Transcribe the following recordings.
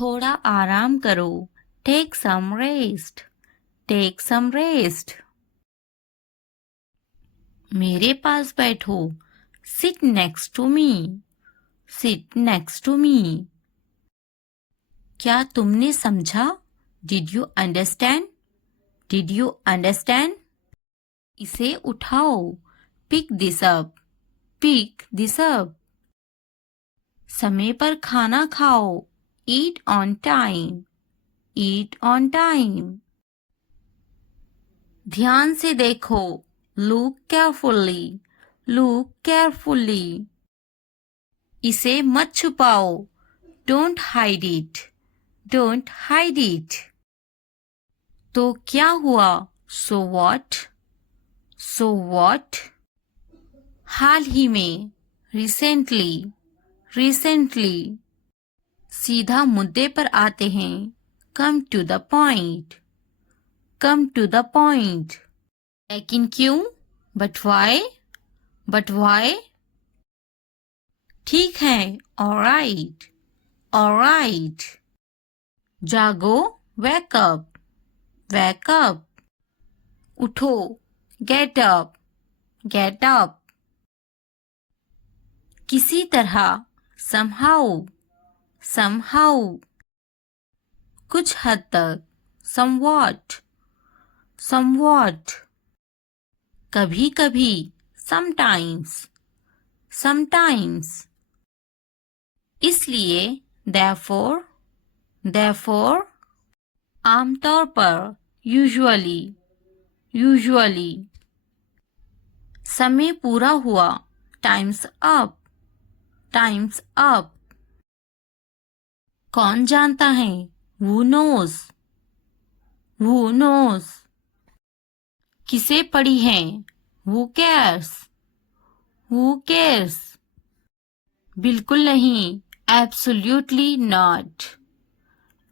थोड़ा आराम करो। Take some rest. Take some rest. मेरे पास बैठो। Sit next to me. Sit next to me. क्या तुमने समझा? Did you understand? Did you understand? इसे उठाओ। Pick this up. Pick this up. समय पर खाना खाओ। Eat on time. Eat on time. ध्यान से देखो। Look carefully. Look carefully. इसे मत छुपाओ। Don't hide it. Don't hide it. तो क्या हुआ? So what? So what? हाल ही में। रिसेंटली। रिसेंटली। सीधा मुद्दे पर आते हैं। Come to the point. Come to the point. लेकिन क्यों? But why? But why? ठीक है। ऑलराइट। ऑलराइट। जागो। Wake up. Wake up. उठो। Get up. Get up. किसी तरह। somehow। somehow। कुछ हद तक। somewhat। somewhat। कभी कभी। sometimes। sometimes। इसलिए। therefore। therefore। आमतौर पर। usually। usually। समय पूरा हुआ। Times up. Times up. कौन जानता है? Who knows? Who knows? किसे पड़ी है? Who cares? Who cares? बिल्कुल नहीं। Absolutely not।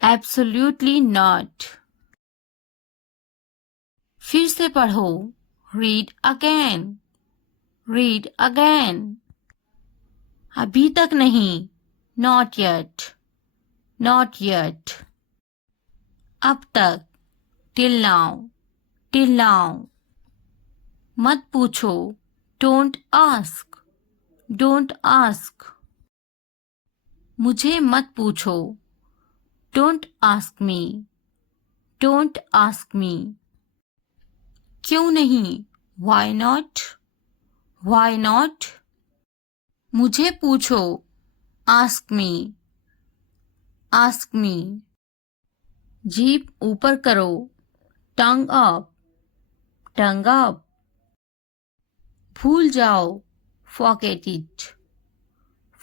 Absolutely not। फिर से पढ़ो। Read again। Read again। अभी तक नहीं। Not yet। Not yet। अब तक। Till now। Till now। मत पूछो। Don't ask। Don't ask। मुझे मत पूछो। Don't ask me। Don't ask me। क्यों नहीं? Why not? Why not? मुझे पूछो। Ask me। Ask me। जीभ ऊपर करो। Tongue up। Tongue up। भूल जाओ। Forget it।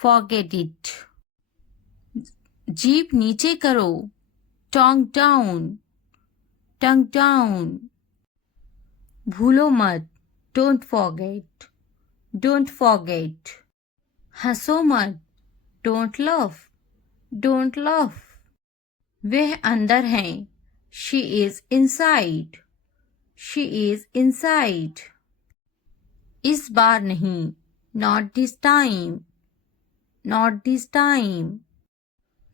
Forget it। जीभ नीचे करो। Tongue down। Tongue down। भूलो मत। Don't forget। Don't forget। हंसो मत। Don't laugh। Don't laugh। वह अंदर है। She is inside। She is inside। इस बार नहीं। Not this time। Not this time।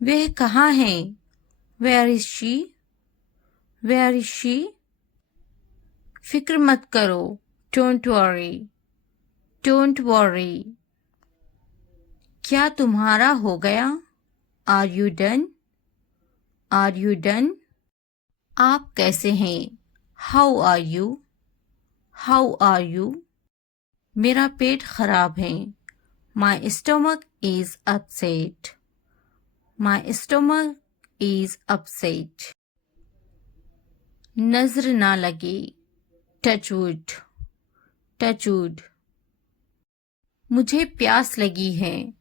वह कहाँ है? Where is she? Where is she? फिक्र मत करो। Don't worry। Don't worry। क्या तुम्हारा हो गया? Are you done? Are you done? आप कैसे हैं? How are you? How are you? मेरा पेट खराब है। My stomach is upset। My stomach is upset। नजर ना लगे। Touch wood। Touch wood। मुझे प्यास लगी है।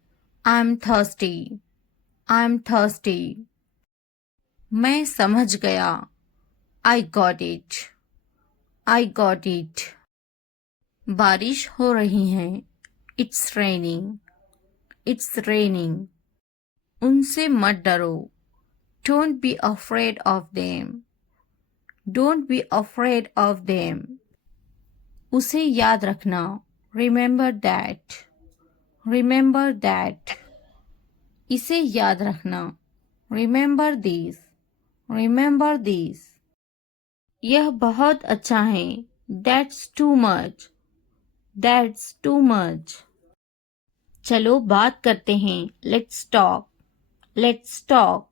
I'm thirsty। I'm thirsty। मैं समझ गया। I got it। I got it। बारिश हो रही है। It's raining। It's raining। उनसे मत डरो। Don't be afraid of them। Don't be afraid of them। उसे याद रखना। Remember that। Remember that। इसे याद रखना। Remember this. Remember this. यह बहुत अच्छा है. That's too much. That's too much. चलो बात करते हैं. Let's talk. Let's talk.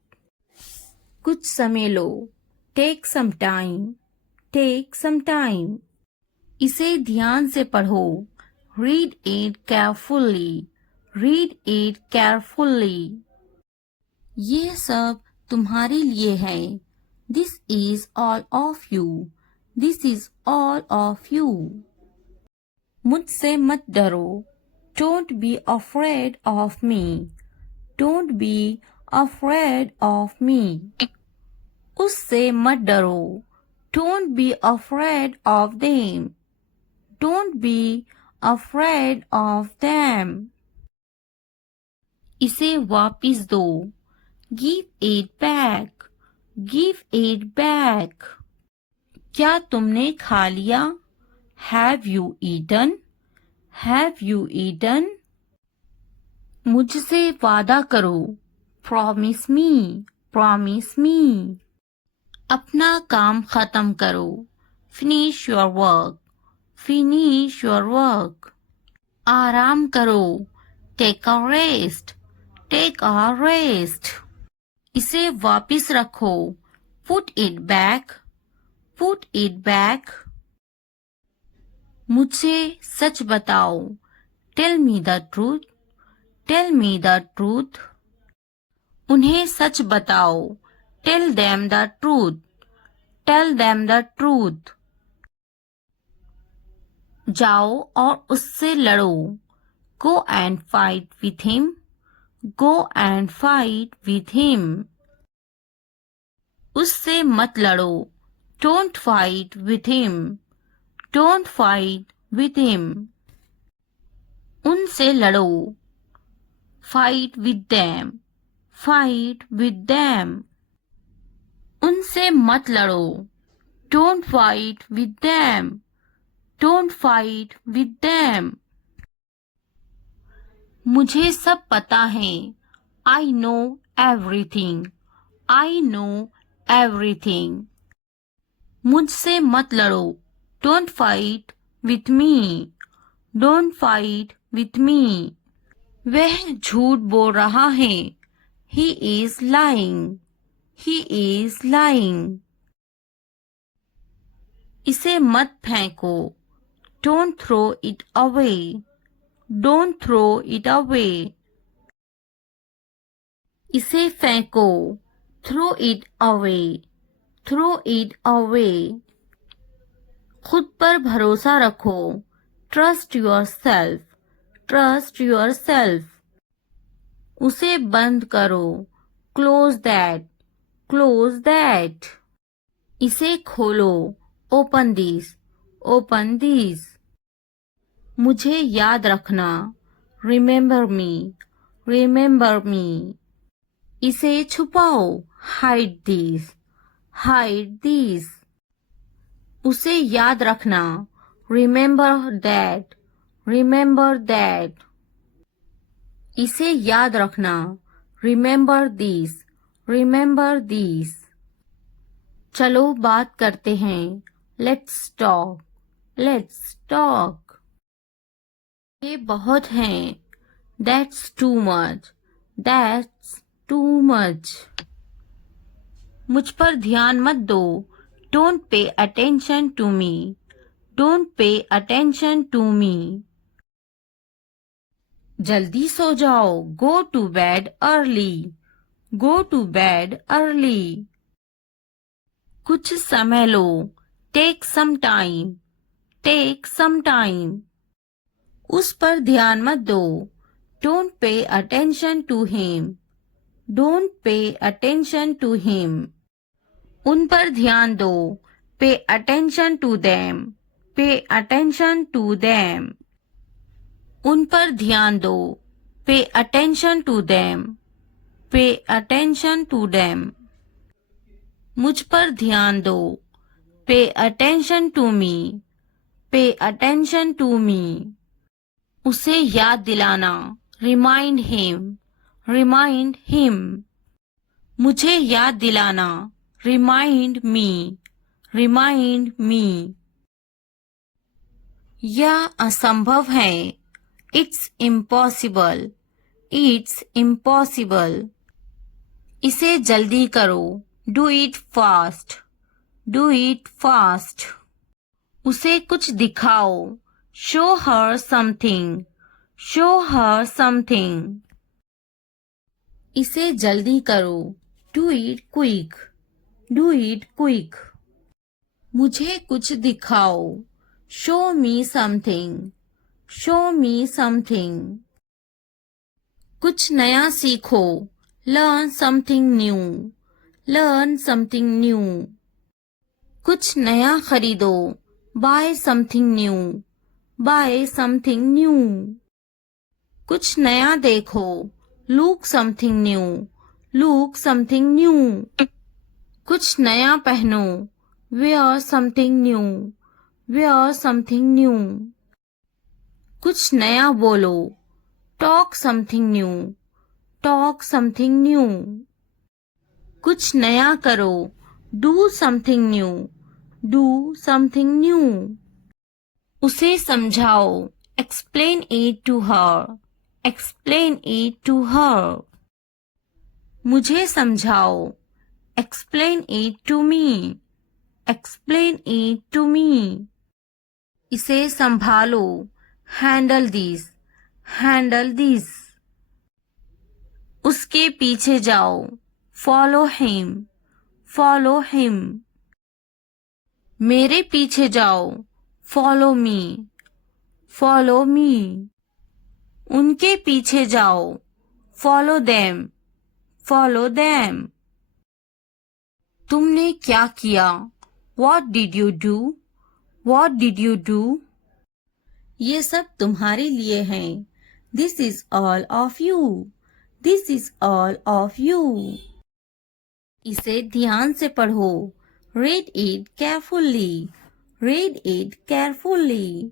कुछ समय लो. Take some time. Take some time. इसे ध्यान से पढ़ो. Read it carefully. Read it carefully. ये सब तुम्हारे लिए है. This is all of you. This is all of you. मुझसे मत डरो. Don't be afraid of me. Don't be afraid of me. उससे मत डरो. Don't be afraid of them. Don't be afraid of them. इसे वापिस दो. Give it back. Give it back. क्या तुमने खा लिया? Have you eaten? Have you eaten? मुझसे वादा करो. Promise me. Promise me. अपना काम खत्म करो. Finish your work. Finish your work. आराम करो. Take a rest. Take a rest. इसे वापिस रखो. Put it back. Put it back. मुझसे सच बताओ. Tell me the truth. Tell me the truth. उन्हें सच बताओ. Tell them the truth. Tell them the truth. जाओ और उससे लड़ो. Go and fight with him. Go and fight with him. उससे मत लड़ो. Don't fight with him. Don't fight with him. उनसे लड़ो. Fight with them. Fight with them. उनसे मत लड़ो. Don't fight with them. Don't fight with them. मुझे सब पता है. I know everything. I know everything. मुझसे मत लड़ो. Don't fight with me. Don't fight with me. वह झूठ बोल रहा है. He is lying. He is lying. इसे मत फेंको. Don't throw it away. Don't throw it away. इसे फेंको. Throw it away. Throw it away. खुद पर भरोसा रखो. Trust yourself. Trust yourself. उसे बंद करो. Close that. Close that. इसे खोलो. Open this. Open this. मुझे याद रखना. Remember me. Remember me. इसे छुपाओ. Hide this. Hide this. उसे याद रखना. Remember that. Remember that. इसे याद रखना. Remember this. Remember this. चलो बात करते हैं. Let's talk. Let's talk. ये बहुत हैं. That's too much. That's too much. मुझ पर ध्यान मत दो. Don't pay attention to me. Don't pay attention to me. जल्दी सो जाओ. Go to bed early. Go to bed early. कुछ समय लो. Take some time. Take some time. उस पर ध्यान मत दो. Don't pay attention to him. Don't pay attention to him. उन पर ध्यान दो. Pay attention to them. Pay attention to them. उन पर ध्यान दो. Pay attention to them. Pay attention to them. मुझ पर ध्यान दो. Pay attention to me. Pay attention to me. उसे याद दिलाना. Remind him. Remind him. मुझे याद दिलाना, रिमाइंड मी, रिमाइंड मी। यह असंभव है, इट्स इम्पॉसिबल, इट्स इम्पॉसिबल। इसे जल्दी करो, do it fast, do it fast. उसे कुछ दिखाओ, show her something, show her something. इसे जल्दी करो, do it quick, do it quick. मुझे कुछ दिखाओ, show me something, show me something. कुछ नया सीखो, learn something new, learn something new. कुछ नया खरीदो, buy something new, buy something new. कुछ नया देखो, look something new, look something new. कुछ नया पहनो, wear something new, where something new. कुछ नया बोलो, talk something new, talk something new. कुछ नया करो, do something new, do something new. उसे समझाओ, explain it to her, explain it to her. मुझे समझाओ, explain it to me, explain it to me. इसे संभालो, हैंडल दिस, हैंडल दिस। उसके पीछे जाओ, फॉलो हिम, फॉलो हिम। मेरे पीछे जाओ, फॉलो मी, फॉलो मी। उनके पीछे जाओ, फॉलो देम, फॉलो देम। तुमने क्या किया, what did you do, what did you do. ये सब तुम्हारे लिए हैं, this is all of you, this is all of you. इसे ध्यान से पढ़ो, read it carefully, read it carefully.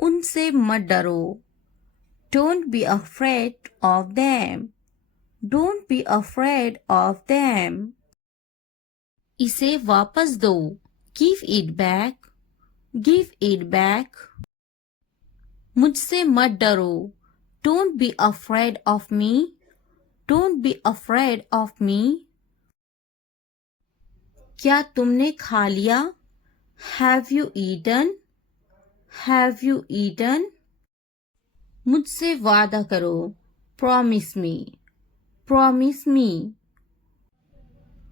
उनसे मत डरो, don't be afraid of them, don't be afraid of them. इसे वापस दो, give it back, give it back. मुझसे मत डरो, don't be afraid of me, don't be afraid of me. क्या तुमने खा लिया, have you eaten, have you eaten. मुझसे वादा करो, प्रॉमिस मी, प्रॉमिस मी।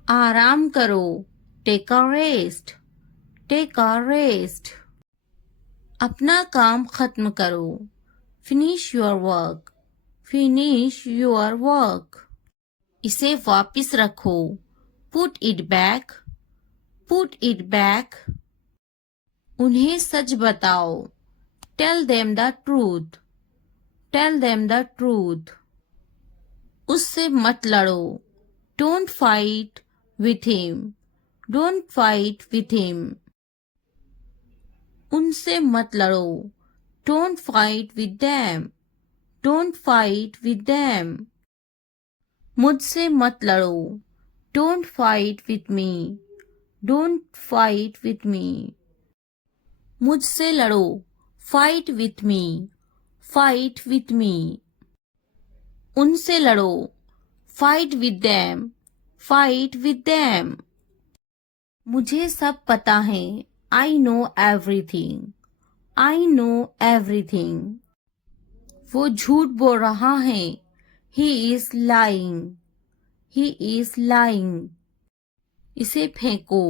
आराम करो, take a rest, take a rest. अपना काम खत्म करो, finish your work, finish your work. इसे वापस रखो, put it back, put it back. उन्हें सच बताओ, tell them the truth, tell them the truth. उससे मत लड़ो, don't fight with him, don't fight with him. उनसे मत लड़ो, don't fight with them, don't fight with them. मुझसे मत लड़ो, don't fight with me, don't fight with me. मुझसे लड़ो, fight with me, fight with me. उनसे लड़ो, fight with them, fight with them. मुझे सब पता है, I know everything, I know everything. वो झूठ बोल रहा है, he is lying, he is lying. इसे फेंको,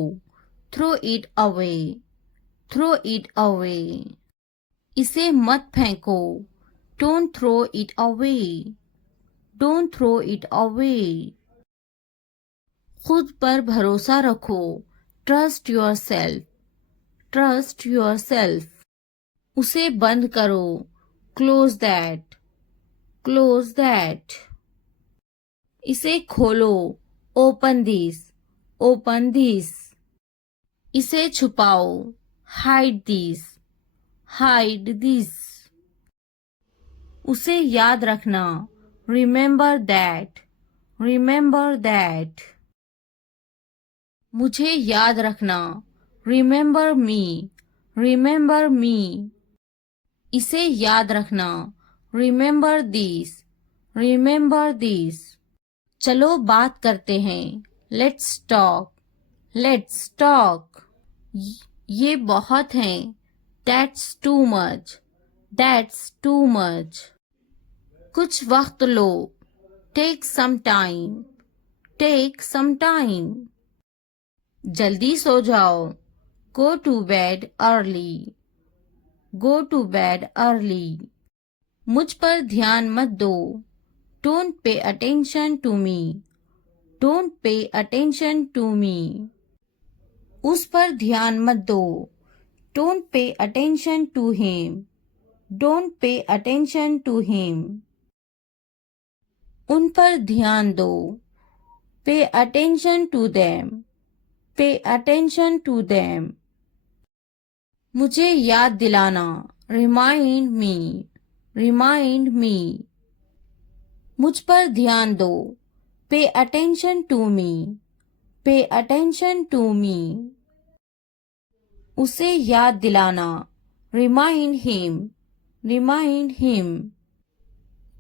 throw it away, throw it away. इसे मत फेंको, don't throw it away, don't throw it away. खुद पर भरोसा रखो, trust yourself, trust yourself. उसे बंद करो, क्लोज दैट, क्लोज दैट। इसे खोलो, ओपन दिस, ओपन दिस। इसे छुपाओ, हाइड दिस, हाइड दिस। उसे याद रखना, रिमेंबर दैट, Remember that. मुझे याद रखना. Remember me. Remember me. इसे याद रखना. Remember this. Remember this. चलो बात करते हैं. Let's talk. Let's talk. ये बहुत हैं. That's too much. That's too much. कुछ वक्त लो. Take some time. Take some time. जल्दी सो जाओ. Go to bed early. Go to bed early. मुझ पर ध्यान मत दो. Don't pay attention to me. Don't pay attention to me. उस पर ध्यान मत दो. Don't pay attention to him. Don't pay attention to him. उन पर ध्यान दो. Pay attention to them. Pay attention to them. मुझे याद दिलाना. Remind me. Remind me. मुझ पर ध्यान दो. Pay attention to me. Pay attention to me. उसे याद दिलाना. Remind him. Remind him.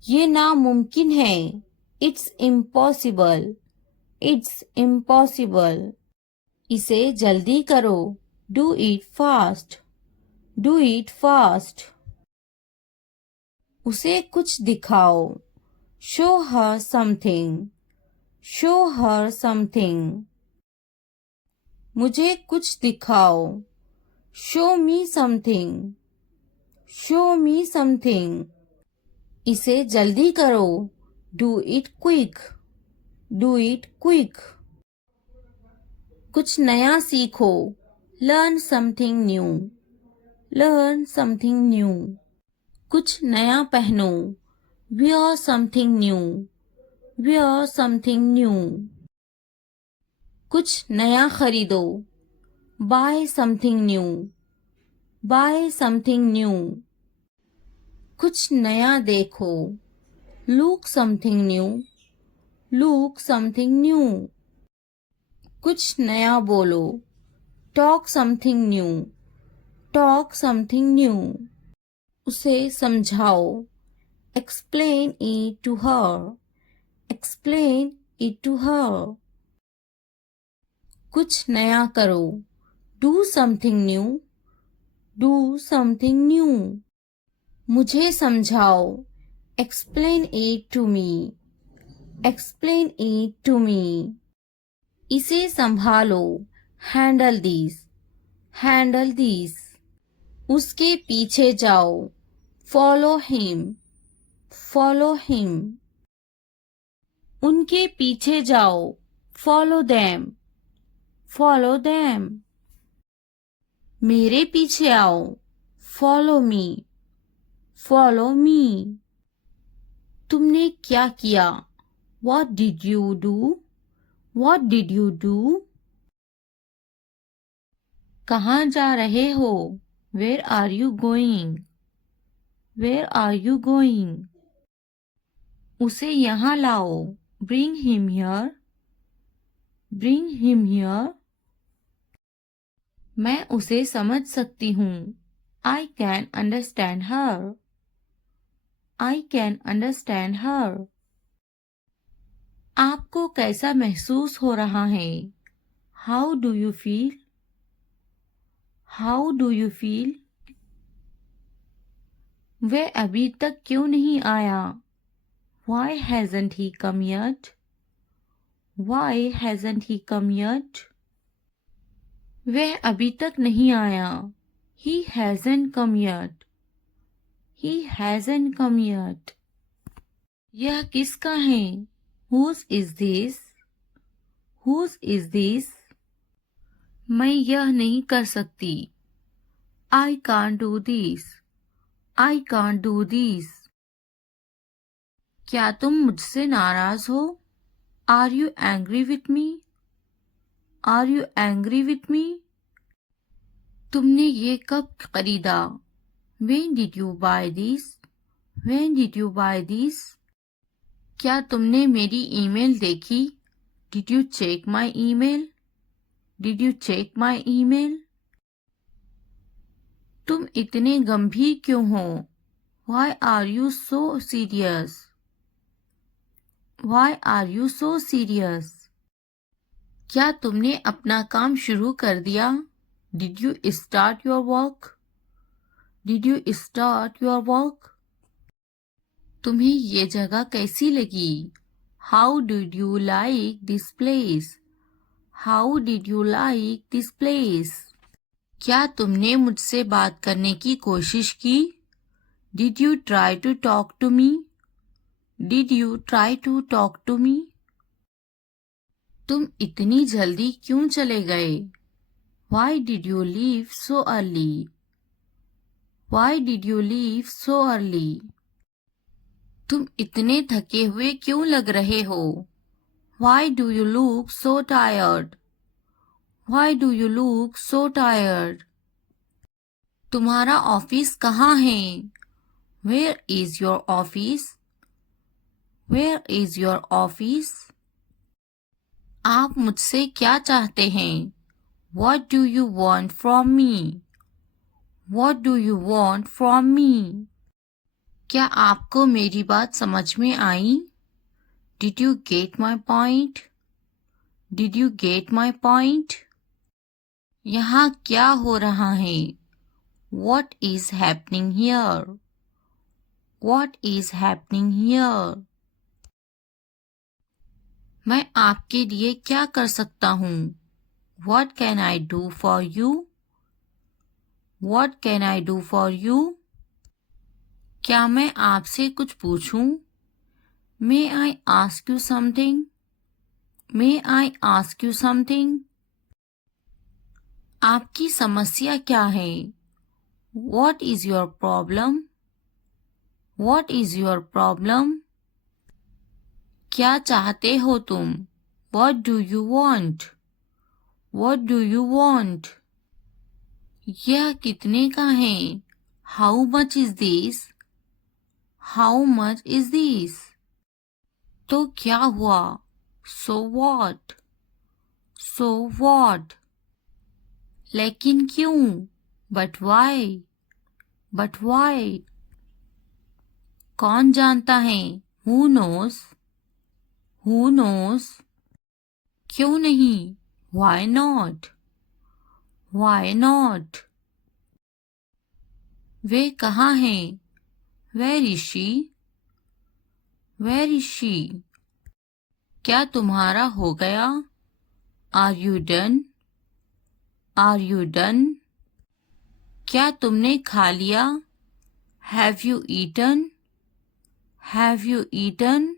ये नामुमकिन है. It's impossible. It's impossible. इसे जल्दी करो. Do it fast. Do it fast. उसे कुछ दिखाओ. Show her something. Show her something. मुझे कुछ दिखाओ. Show me something. Show me something. इसे जल्दी करो. Do it quick. Do it quick. कुछ नया सीखो. Learn something new. Learn something new. कुछ नया पहनो. Wear something new. Wear something new. कुछ नया खरीदो. Buy something new. Buy something new. कुछ नया देखो. Look something new. Look something new. कुछ नया बोलो. Talk something new. Talk something new. उसे समझाओ. Explain it to her. Explain it to her. कुछ नया करो. Do something new. Do something new. मुझे समझाओ. Explain it to me. Explain it to me. इसे संभालो. Handle this. Handle this. उसके पीछे जाओ. Follow him. Follow him. उनके पीछे जाओ. Follow them. Follow them. मेरे पीछे आओ. Follow me. Follow me. तुमने क्या किया? What did you do? What did you do? कहाँ जा रहे हो? Where are you going? Where are you going? उसे यहाँ लाओ. Bring him here. Bring him here. मैं उसे समझ सकती हूँ. I can understand her. I can understand her. आपको कैसा महसूस हो रहा है? How do you feel? How do you feel? वह अभी तक क्यों नहीं आया? Why hasn't he come yet? Why hasn't he come yet? वह अभी तक नहीं आया. He hasn't come yet. He hasn't come yet. यह किसका है? Whose is this? Whose is this? मैं यह नहीं कर सकती. I can't do this. I can't do this. क्या तुम मुझसे नाराज हो? Are you angry with me? Are you angry with me? तुमने ये कब खरीदा? When did you buy this? When did you buy this? क्या तुमने मेरी ईमेल देखी? Did you check my email? Did you check my email? तुम इतने गंभीर क्यों हो? Why are you so serious? Why are you so serious? क्या तुमने अपना काम शुरू कर दिया? Did you start your work? Did you start your work? तुम्हें ये जगह कैसी लगी? How did you like this place? How did you like this place? क्या तुमने मुझसे बात करने की कोशिश की? Did you try to talk to me? Did you try to talk to me? तुम इतनी जल्दी क्यों चले गए? Why did you leave so early? Why did you leave so early? तुम इतने थके हुए क्यों लग रहे हो? Why do you look so tired? Why do you look so tired? तुम्हारा ऑफिस कहाँ है? Where is your office? Where is your office? आप मुझसे क्या चाहते हैं? What do you want from me? What do you want from me? क्या आपको मेरी बात समझ में आई? Did you get my point? Did you get my point? यहाँ क्या हो रहा है? What is happening here? What is happening here? मैं आपके लिए क्या कर सकता हूँ? What can I do for you? What can I do for you? क्या मैं आपसे कुछ पूछूं? May I ask you something? May I ask you something? आपकी समस्या क्या है? What is your problem? What is your problem? क्या चाहते हो तुम? What do you want? What do you want? यह कितने का है? How much is this? How much is this? तो क्या हुआ? So what? So what? लेकिन क्यों? But why? But why? कौन जानता है? Who knows? Who knows? क्यों नहीं? Why not? Why not? वे कहाँ हैं? Where is she? Where is she? क्या तुम्हारा हो गया? Are you done? Are you done? क्या तुमने खा लिया? Have you eaten? Have you eaten?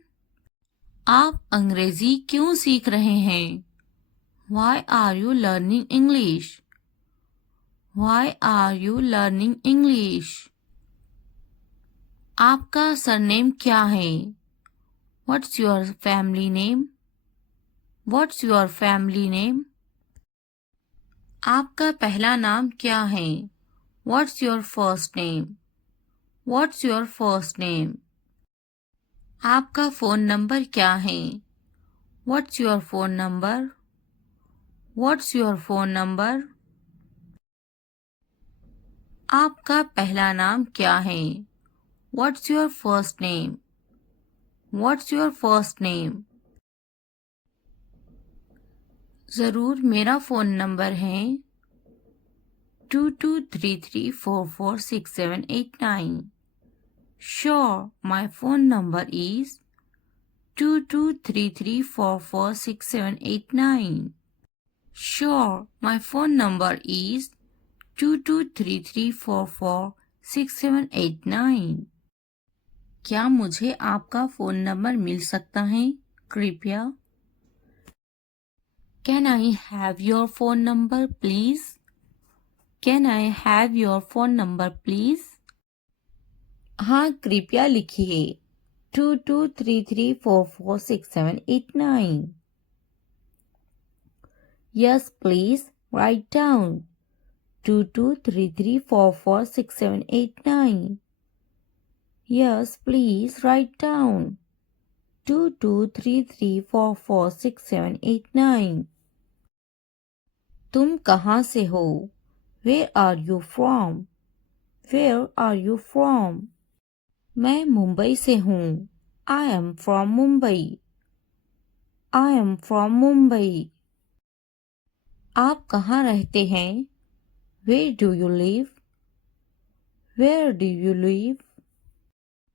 आप अंग्रेजी क्यों सीख रहे हैं? Why are you learning English? Why are you learning English? आपका सरनेम क्या है? What's your family name? What's your family name? आपका पहला नाम क्या है? What's your first name? What's your first name? आपका फ़ोन नंबर क्या है? What's your phone number? What's your phone number? आपका पहला नाम क्या है? What's your first name? What's your first name? ज़रूर मेरा फ़ोन नंबर है 2233446789. Sure, my phone number is 2233446789. Sure, my phone number is 2233446789. क्या मुझे आपका फ़ोन नंबर मिल सकता है? कृपया. Can I have your phone number, please? Can I have your phone number, please? हाँ, कृपया लिखिए 2233446789. Yes, please write down 2233446789. Yes, please write down 2233446789। तुम कहाँ से हो? Where are you from? Where are you from? मैं मुंबई से हूँ। I am from Mumbai. I am from Mumbai. आप कहाँ रहते हैं? Where do you live? Where do you live?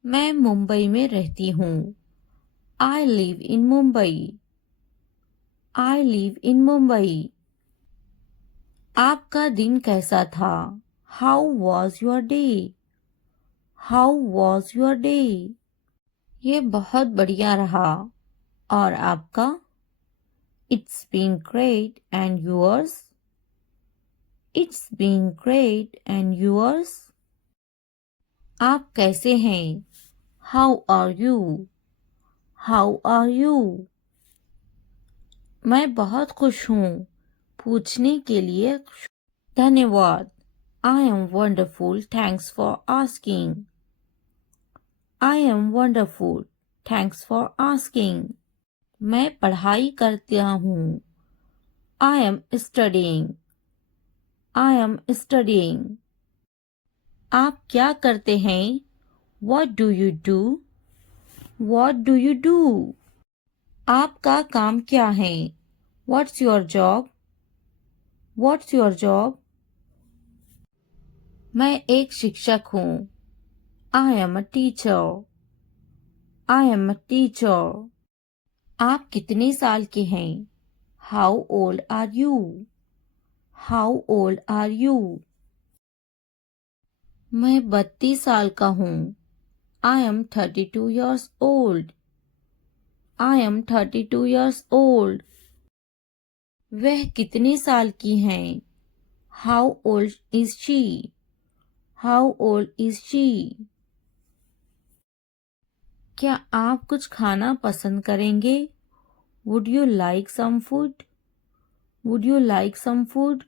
मैं मुंबई में रहती हूँ। I live in Mumbai. I live in Mumbai. आपका दिन कैसा था? How was your day? How was your day? ये बहुत बढ़िया रहा। और आपका? It's been great and yours? It's been great and yours? आप कैसे हैं? How are you? How are you? मैं बहुत खुश हूँ। पूछने के लिए धन्यवाद। I am wonderful. Thanks for asking. I am wonderful. Thanks for asking. मैं पढ़ाई करता हूँ। I am studying. I am studying. आप क्या करते हैं? What do you do? What do you do? आपका काम क्या है? What's your job? What's your job? मैं एक शिक्षक हूँ। I am a teacher. I am a teacher. आप कितने साल के हैं? How old are you? How old are you? मैं 32 साल का हूँ। I am 32 years old. I am 32 years old. वह कितने साल की हैं? How old is she? How old is she? क्या आप कुछ खाना पसंद करेंगे? Would you like some food? Would you like some food?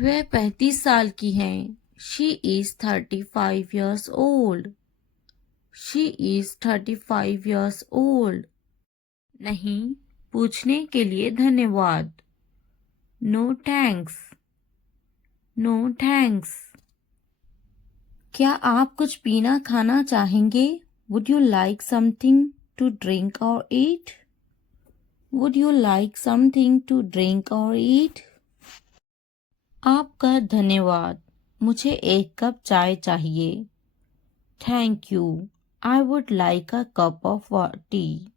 वह 35 साल की हैं। She is 35 years old. She is 35 years old. नहीं, पूछने के लिए धन्यवाद। No thanks. No thanks. क्या आप कुछ पीना खाना चाहेंगे? Would you like something to drink or eat? Would you like something to drink or eat? आपका धन्यवाद। मुझे एक कप चाय चाहिए। Thank you. I would like a cup of tea.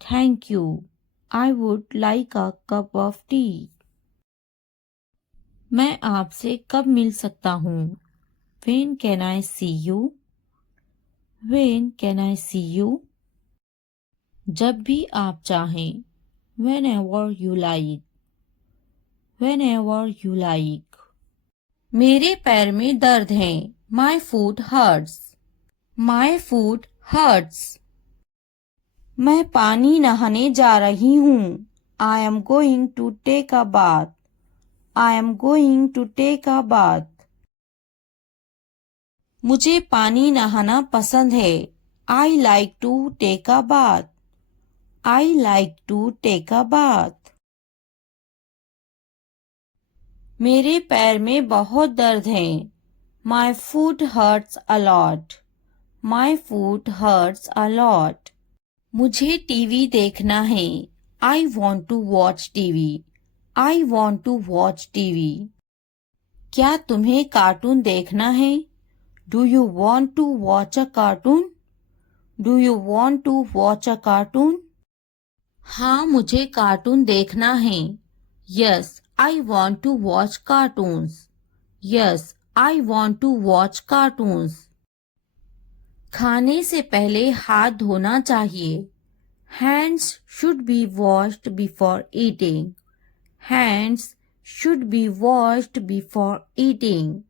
Thank you. I would like a cup of tea. मैं आपसे कब मिल सकता हूँ? When can I see you? When can I see you? जब भी आप चाहें। Whenever you like. Whenever you like. मेरे पैर में दर्द है। My foot hurts. My foot hurts. मैं पानी नहाने जा रही हूँ। I am going to take a bath. I am going to take a bath. मुझे पानी नहाना पसंद है। I like to take a bath. I like to take a bath. मेरे पैर में बहुत दर्द है। My foot hurts a lot. My foot hurts a lot. मुझे टीवी देखना है। I want to watch TV. I want to watch TV. क्या तुम्हें कार्टून देखना है? Do you want to watch a cartoon? Do you want to watch a cartoon? हाँ, मुझे cartoon देखना है। Yes, I want to watch cartoons. Yes, I want to watch cartoons. खाने से पहले हाथ धोना चाहिए। Hands should be washed before eating. Hands should be washed before eating.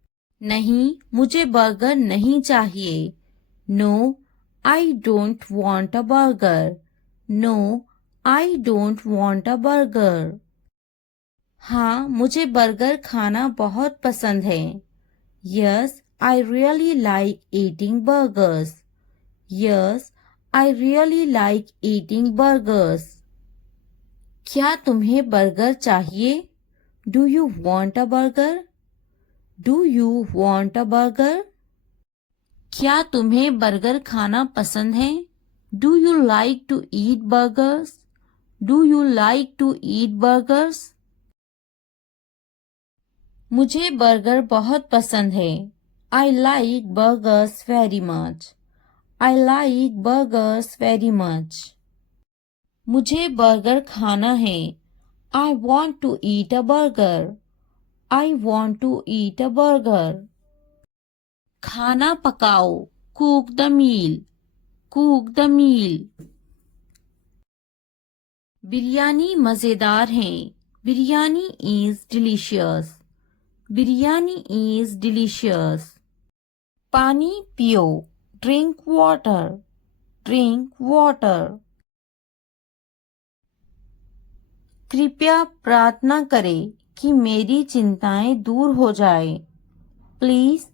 नहीं, मुझे बर्गर नहीं चाहिए। No, I don't want a burger. No, I don't want a burger. हाँ, मुझे बर्गर खाना बहुत पसंद है। Yes, I really like eating burgers. Yes, I really like eating burgers. क्या तुम्हें बर्गर चाहिए? Do you want a burger? Do you want a burger? क्या तुम्हें बर्गर खाना पसंद है? Do you like to eat burgers? Do you like to eat burgers? मुझे burger बहुत पसंद है. I like burgers very much. I like burgers very much. मुझे बर्गर खाना है. I want to eat a burger. I want to eat a burger. खाना पकाओ. Cook the meal. Cook the meal. Biryani मज़ेदार है. Biryani is delicious. Biryani is delicious. पानी पियो. Drink water. Drink water. कृपया प्रार्थना करें कि मेरी चिंताएं दूर हो जाए. Please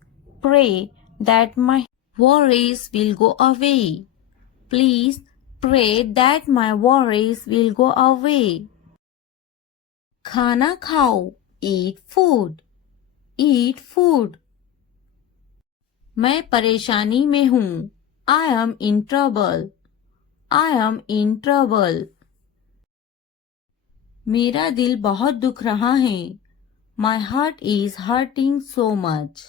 pray that my worries will go away. Please pray that my worries will go away. खाना खाओ. Eat food. Eat food. मैं परेशानी में हूँ. I am in trouble. I am in trouble. मेरा दिल बहुत दुख रहा है. My heart is hurting so much.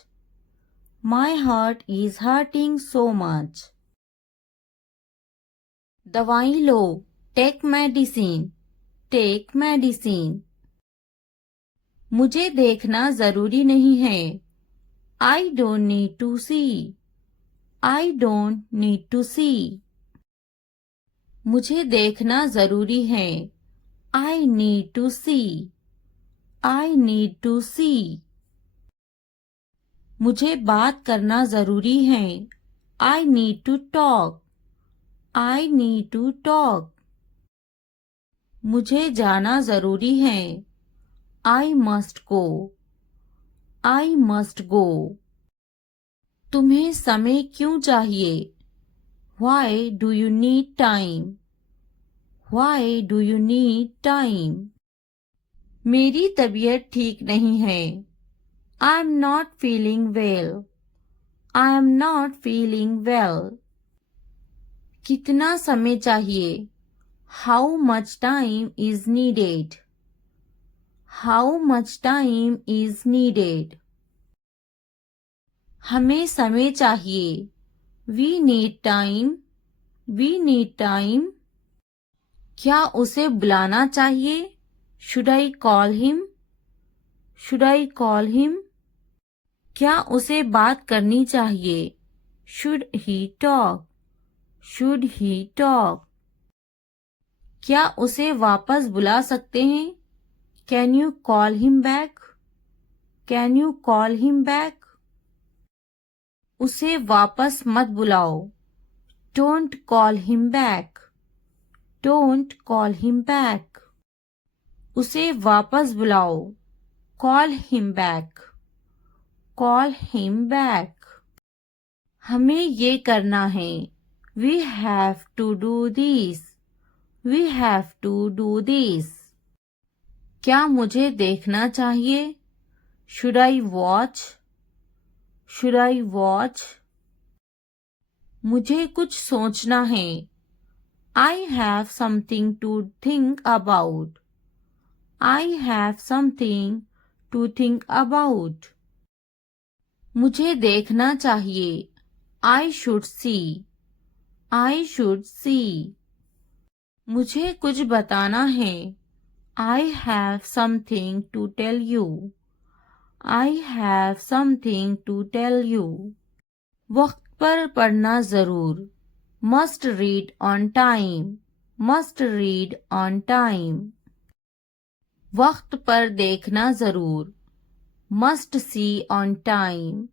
My heart is hurting so much. दवाई लो. Take medicine. Take medicine. मुझे देखना जरूरी नहीं है. I don't need to see. I don't need to see. मुझे देखना जरूरी है. I need to see. I need to see. मुझे बात करना जरूरी है. I need to talk. I need to talk. मुझे जाना जरूरी है. I must go. I must go. तुम्हें समय क्यों चाहिए? Why do you need time? Why do you need time? मेरी तबीयत ठीक नहीं है. I am not feeling well. I am not feeling well. कितना समय चाहिए? How much time is needed? How much time is needed? हमें समय चाहिए. We need time. We need time. क्या उसे बुलाना चाहिए? Should I call him? Should I call him? क्या उसे बात करनी चाहिए? Should he talk? Should he talk? क्या उसे वापस बुला सकते हैं? Can you call him back? Can you call him back? उसे वापस मत बुलाओ. Don't call him back. Don't call him back. उसे वापस बुलाओ. Call him back. Call him back. हमें ये करना है. We have to do this. We have to do this. क्या मुझे देखना चाहिए? Should I watch? Should I watch? मुझे कुछ सोचना है. I have something to think about. I have something to think about. मुझे देखना चाहिए. I should see. I should see. मुझे कुछ बताना है. I have something to tell you. I have something to tell you. वक्त पर पढ़ना जरूर. Must read on time. Must read on time. वक्त पर देखना जरूर. Must see on time.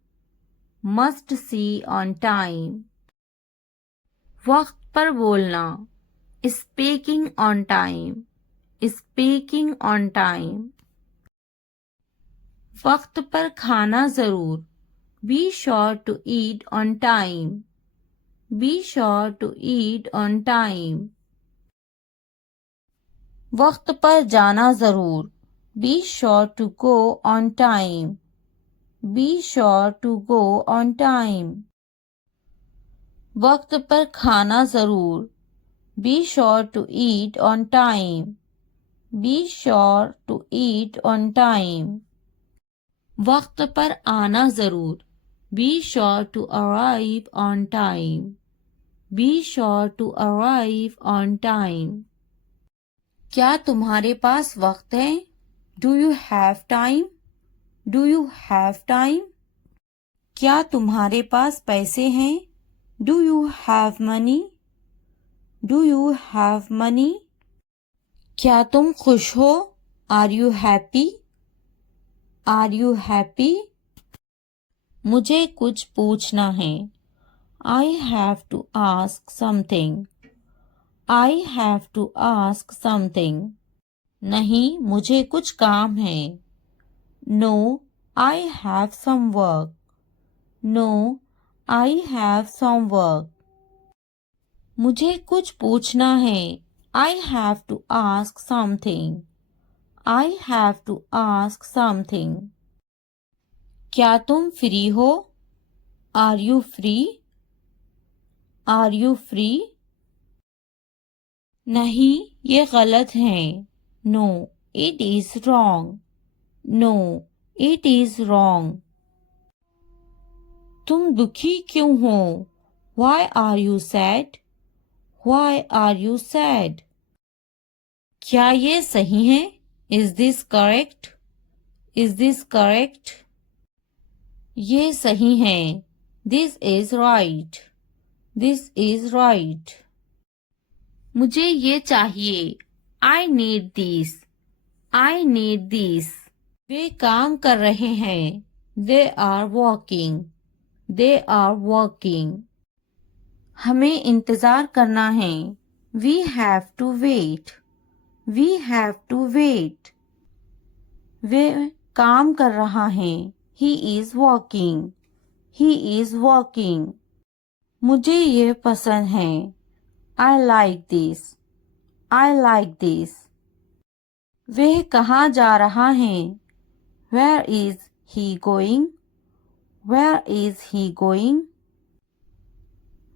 Must see on time. वक्त पर बोलना. Speaking on time. Speaking on time. वक्त पर खाना जरूर. Be sure to eat on time. Be sure to eat on time. वक्त पर जाना ज़रूर. Be sure to go on time. Be sure to go on time. वक्त पर खाना ज़रूर. Be sure to eat on time. Be sure to eat on time. वक्त पर आना ज़रूर. Be sure to arrive on time. Be sure to arrive on time. क्या तुम्हारे पास वक्त है? Do you have time? Do you have time? क्या तुम्हारे पास पैसे हैं? Do you have money? Do you have money? क्या तुम खुश हो? Are you happy? Are you happy? मुझे कुछ पूछना है. I have to ask something. I have to ask something. नहीं, मुझे कुछ काम है. No, I have some work. No, I have some work. मुझे कुछ पूछना है. I have to ask something. I have to ask something. क्या तुम फ्री हो? Are you free? Are you free? नहीं, ये गलत है. No, it is wrong. No, it is wrong. तुम दुखी क्यों हो? Why are you sad? Why are you sad? क्या ये सही है? Is this correct? Is this correct? ये सही है. This is right. This is right. मुझे ये चाहिए. I need this. I need this. वे काम कर रहे हैं. They are working. They are working. हमें इंतज़ार करना है. We have to wait. We have to wait. वे काम कर रहा है. He is working. He is working. मुझे ये पसंद है. I like this. I like this. वह कहाँ जा रहा है? Where is he going? Where is he going?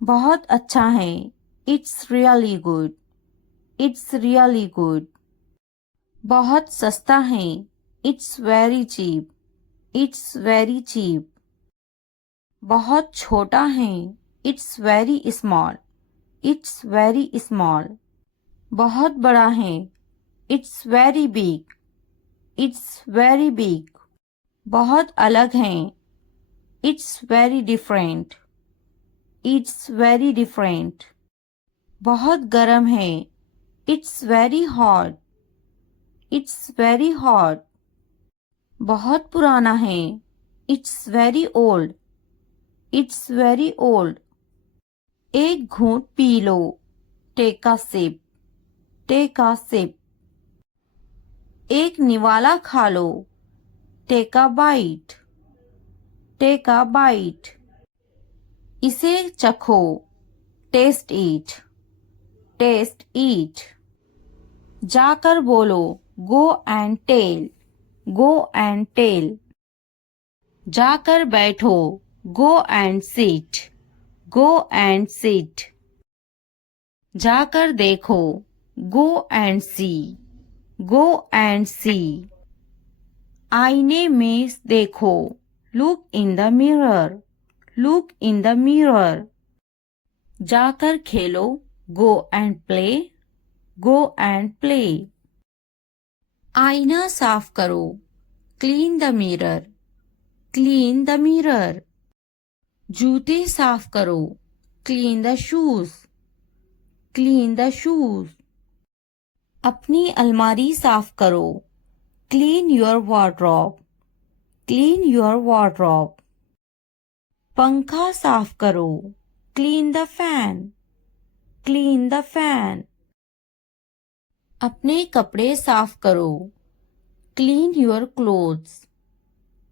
बहुत अच्छा है. It's really good. It's really good. बहुत सस्ता है. It's very cheap. It's very cheap. बहुत छोटा है. It's very small. It's very small. बहुत बड़ा है. It's very big. It's very big. बहुत अलग है. It's very different. It's very different. बहुत गर्म है. It's very hot. It's very hot. बहुत पुराना है. It's very old. It's very old. एक घूंट पी लो. Take a sip. Take a sip. एक निवाला खा लो. Take a bite. Take a bite. इसे चखो. Taste it. Taste it. जाकर बोलो. Go and tell. Go and tell. जाकर बैठो. Go and sit. Go and sit. जाकर देखो. Go and see. Go and see. आईने में देखो. Look in the mirror. Look in the mirror. जाकर खेलो. Go and play. Go and play. आईना साफ करो. Clean the mirror. Clean the mirror. जूते साफ करो. Clean the shoes. Clean the shoes. अपनी अलमारी साफ करो. Clean your wardrobe. Clean your wardrobe. पंखा साफ करो. Clean the fan. Clean the fan. अपने कपड़े साफ करो. Clean your clothes.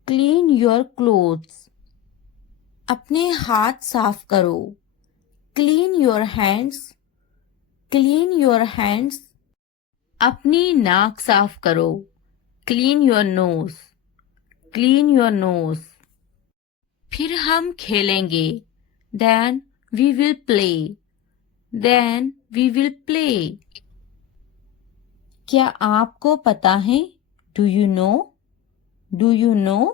Clean your clothes. अपने हाथ साफ करो. Clean your hands. Clean your hands. अपनी नाक साफ करो. Clean your nose. Clean your nose. फिर हम खेलेंगे. Then we will play. Then we will play. क्या आपको पता है? Do you know? Do you know?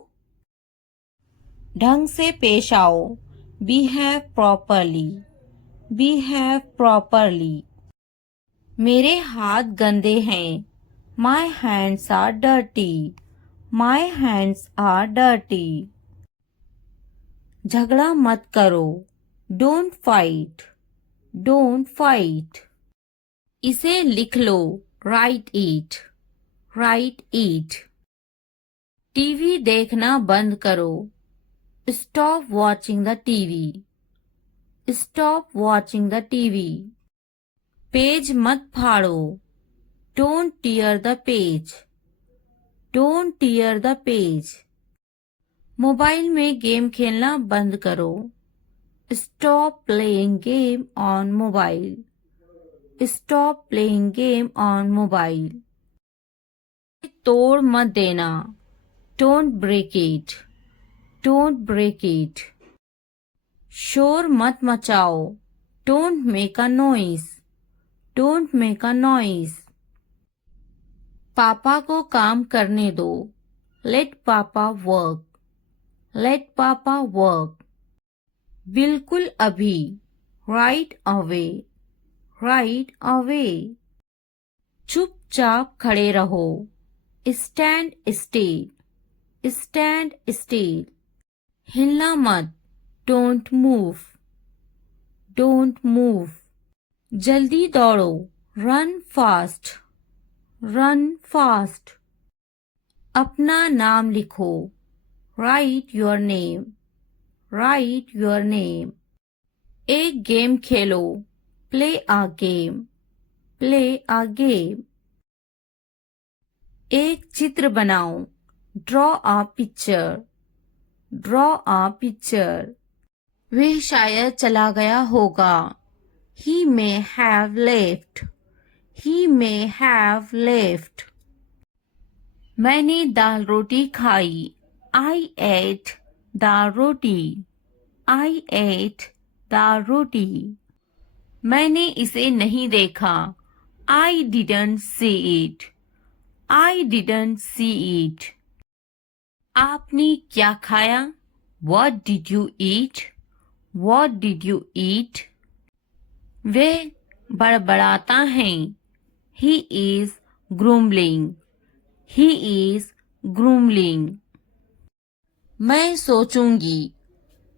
ढंग से पेश आओ. Behave properly. Behave properly. मेरे हाथ गंदे हैं. My hands are dirty. My hands are dirty. झगड़ा मत करो. Don't fight. Don't fight. इसे लिख लो. Write it. Write it. TV देखना बंद करो. Stop watching the TV. Stop watching the TV. Page मत फाड़ो. Don't tear the page. Don't tear the page. Mobile में गेम खेलना बंद करो. Stop playing game on mobile. Stop playing game on mobile. तोड़ मत देना. Don't break it. Don't break it. शोर मत मचाओ. Don't make a noise. Don't make a noise. पापा को काम करने दो. Let Papa work. Let Papa work. बिल्कुल अभी. Right away. Right away. चुपचाप खड़े रहो. Stand still. Stand still. हिलना मत. Don't move. Don't move. जल्दी दौड़ो. Run fast. Run fast. अपना नाम लिखो. Write your name. Write your name. एक game Khelo. Play a game. Play a game. एक चित्र बनाओ. Draw a picture. Draw a picture. वह शायद चला गया होगा. He may have left. He may have left. मैंने दाल रोटी खाई. I ate dal roti. I ate dal roti. मैंने इसे नहीं देखा. I didn't see it. I didn't see it. आपने क्या खाया? What did you eat? What did you eat? वह बड़बड़ाता है. He is grumbling. He is grumbling. मैं सोचूंगी.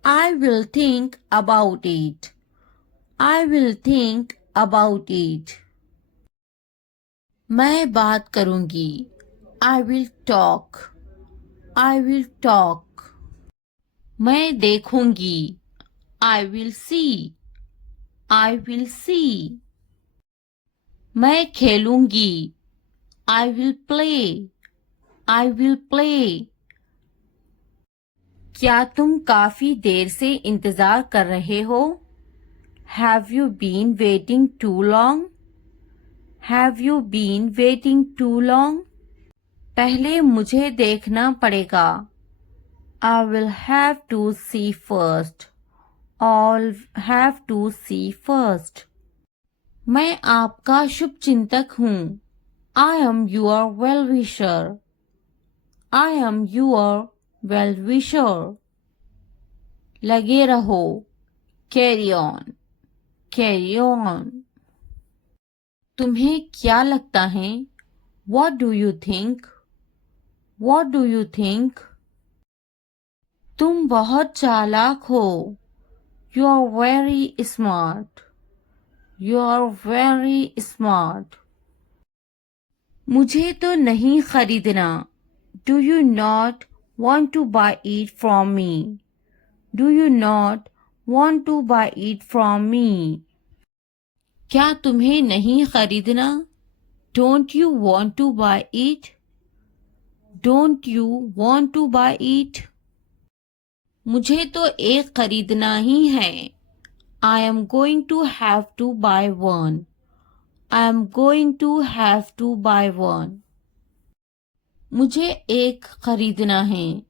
I will think about it. I will think about it. मैं बात करूंगी. I will talk. I will talk. मैं देखूंगी. I will see. I will see. मैं खेलूंगी. I will play. I will play. क्या तुम काफी देर से इंतजार कर रहे हो? Have you been waiting too long? Have you been waiting too long? पहले मुझे देखना पड़ेगा. I will have to see first. I'll have to see first. मैं आपका शुभ चिंतक हूँ. I am your well-wisher. I am your well-wisher. लगे रहो. Carry on. Carry on. तुम्हें क्या लगता है? What do you think? What do you think? तुम बहुत चालाक हो. You are very smart. You are very smart. मुझे तो नहीं खरीदना. Do you not want to buy it from me? Do you not want to buy it from me? क्या तुम्हें नहीं खरीदना? Don't you want to buy it? Don't you want to buy it? मुझे तो एक खरीदना ही है. I am going to have to buy one. I am going to have to buy one. मुझे एक खरीदना है.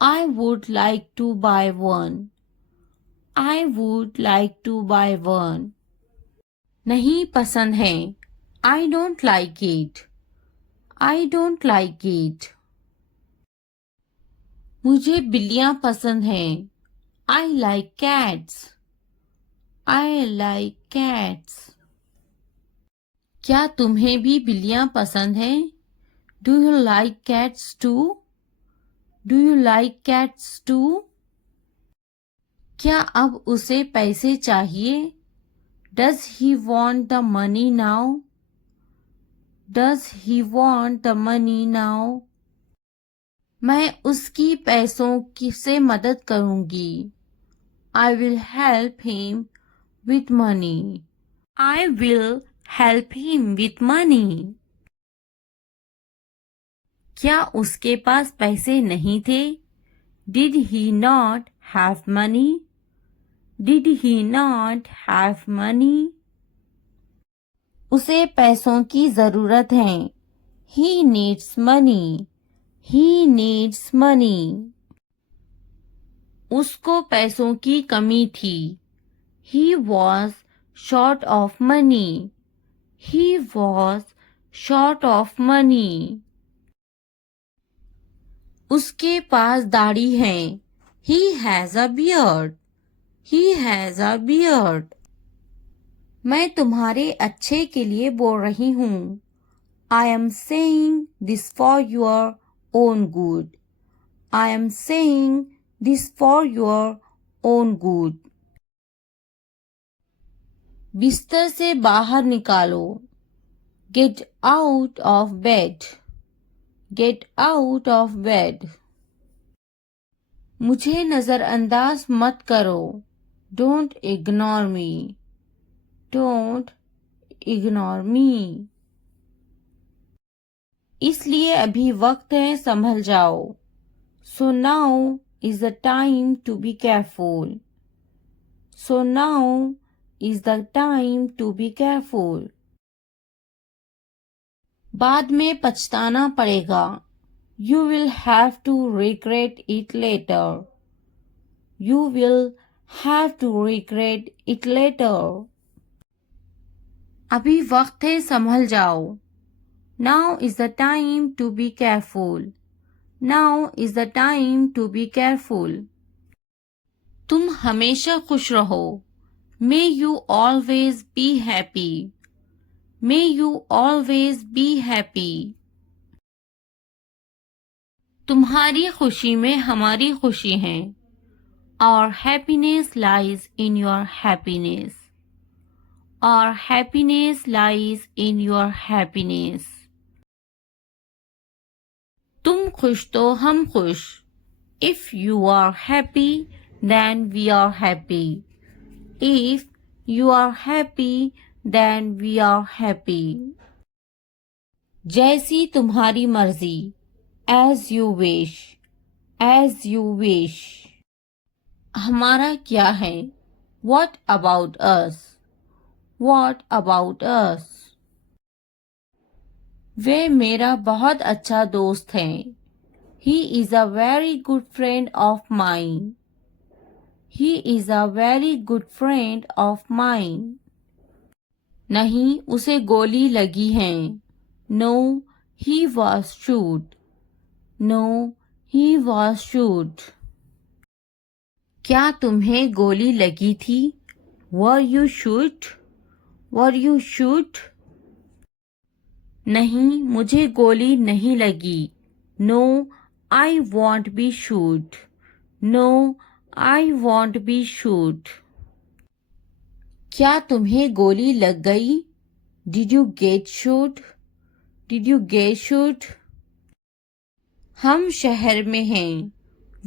I would like to buy one. I would like to buy one. नहीं पसंद है. I don't like it. I don't like it. मुझे बिल्लियाँ पसंद हैं. I like cats. I like cats. क्या तुम्हें भी बिल्लियाँ पसंद हैं? Do you like cats too? Do you like cats too? क्या अब उसे पैसे चाहिए? Does he want the money now? Does he want the money now? मैं उसकी पैसों की से मदद करूंगी. I will help him with money. I will help him with money. क्या उसके पास पैसे नहीं थे? Did he not have money? Did he not have money? उसे पैसों की जरूरत है. He needs money. He needs money. उसको पैसों की कमी थी. He was short of money. He was short of money. उसके पास दाढ़ी है. He has a beard. He has a beard. मैं तुम्हारे अच्छे के लिए बोल रही हूँ. I am saying this for your own good. I am saying this for your own good. बिस्तर से बाहर निकालो. Get out of bed. Get out of bed. मुझे नजरअंदाज मत करो. Don't ignore me. Don't ignore me. इसलिए अभी वक्त है संभल जाओ. So now is the time to be careful. So now is the time to be careful. बाद में पछताना पड़ेगा. You will have to regret it later. You will have to regret it later. अभी वक्त है संभल जाओ. Now is the time to be careful. Now is the time to be careful. तुम हमेशा खुश रहो. May you always be happy. May you always be happy. तुम्हारी खुशी में हमारी खुशी है. Our happiness lies in your happiness. Our happiness lies in your happiness. तुम खुश तो हम खुश. If you are happy, then we are happy. If you are happy, then we are happy. जैसी तुम्हारी मर्जी. As you wish. As you wish. हमारा क्या है? What about us? What about us? वे मेरा बहुत अच्छा दोस्त है. He is a very good friend of mine. He is a very good friend of mine. नहीं, उसे गोली लगी है. No, he was shot. No, he was shot. क्या तुम्हें गोली लगी थी? Were you shot? Were you shot? नहीं, मुझे गोली नहीं लगी. No, I won't be shot. No, I won't be shot. क्या तुम्हें गोली लग गई? Did you get shot? Did you get shot? हम शहर में हैं.